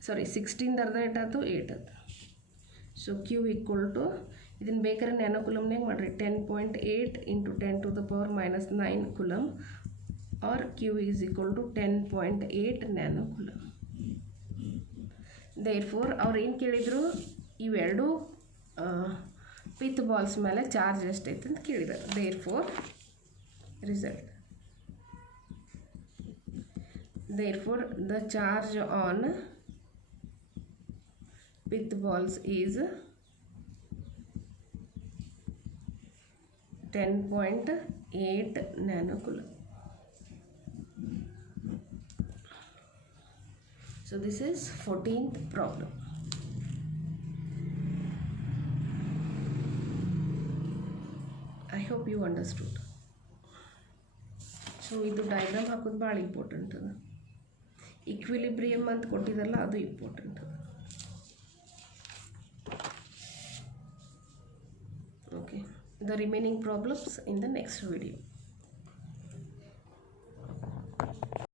16 ಅರ್ಧ ಏಟಾಯ್ತು? 8 ಆಯ್ತು. ಸೊ ಕ್ಯೂ ಈಕ್ವಲ್ ಟು ಇದನ್ನು ಬೇಕಾದ್ರೆ ನ್ಯಾನೋ ಕುಲಮ್ನಾಗ ಮಾಡಿರಿ. 10.8 into 10 to the power -9 coulomb, or Q is equal to 10.8 nano coulomb. Therefore ಅವ್ರು ಏನು ಕೇಳಿದರು? ಇವೆರಡು pith balls ಮೇಲೆ ಚಾರ್ಜ್ ಎಷ್ಟೈತೆ ಅಂತ ಕೇಳಿದ್ದಾರೆ. therefore the charge on pith balls is 10.8 nanocoulomb. So this is 14th problem. I hope you understood. So ಇದು ಡಯಾಗ್ರಾಮ್ ಹಾಕೋದು ಭಾಳ ಇಂಪಾರ್ಟೆಂಟ್ ಅದ. ಈಕ್ವಿಲಿಬ್ರಿಯಮ್ ಅಂತ ಕೊಟ್ಟಿದ್ದಲ್ಲ ಅದು ಇಂಪಾರ್ಟೆಂಟ್ ಅದ. Okay, the remaining problems in the next video.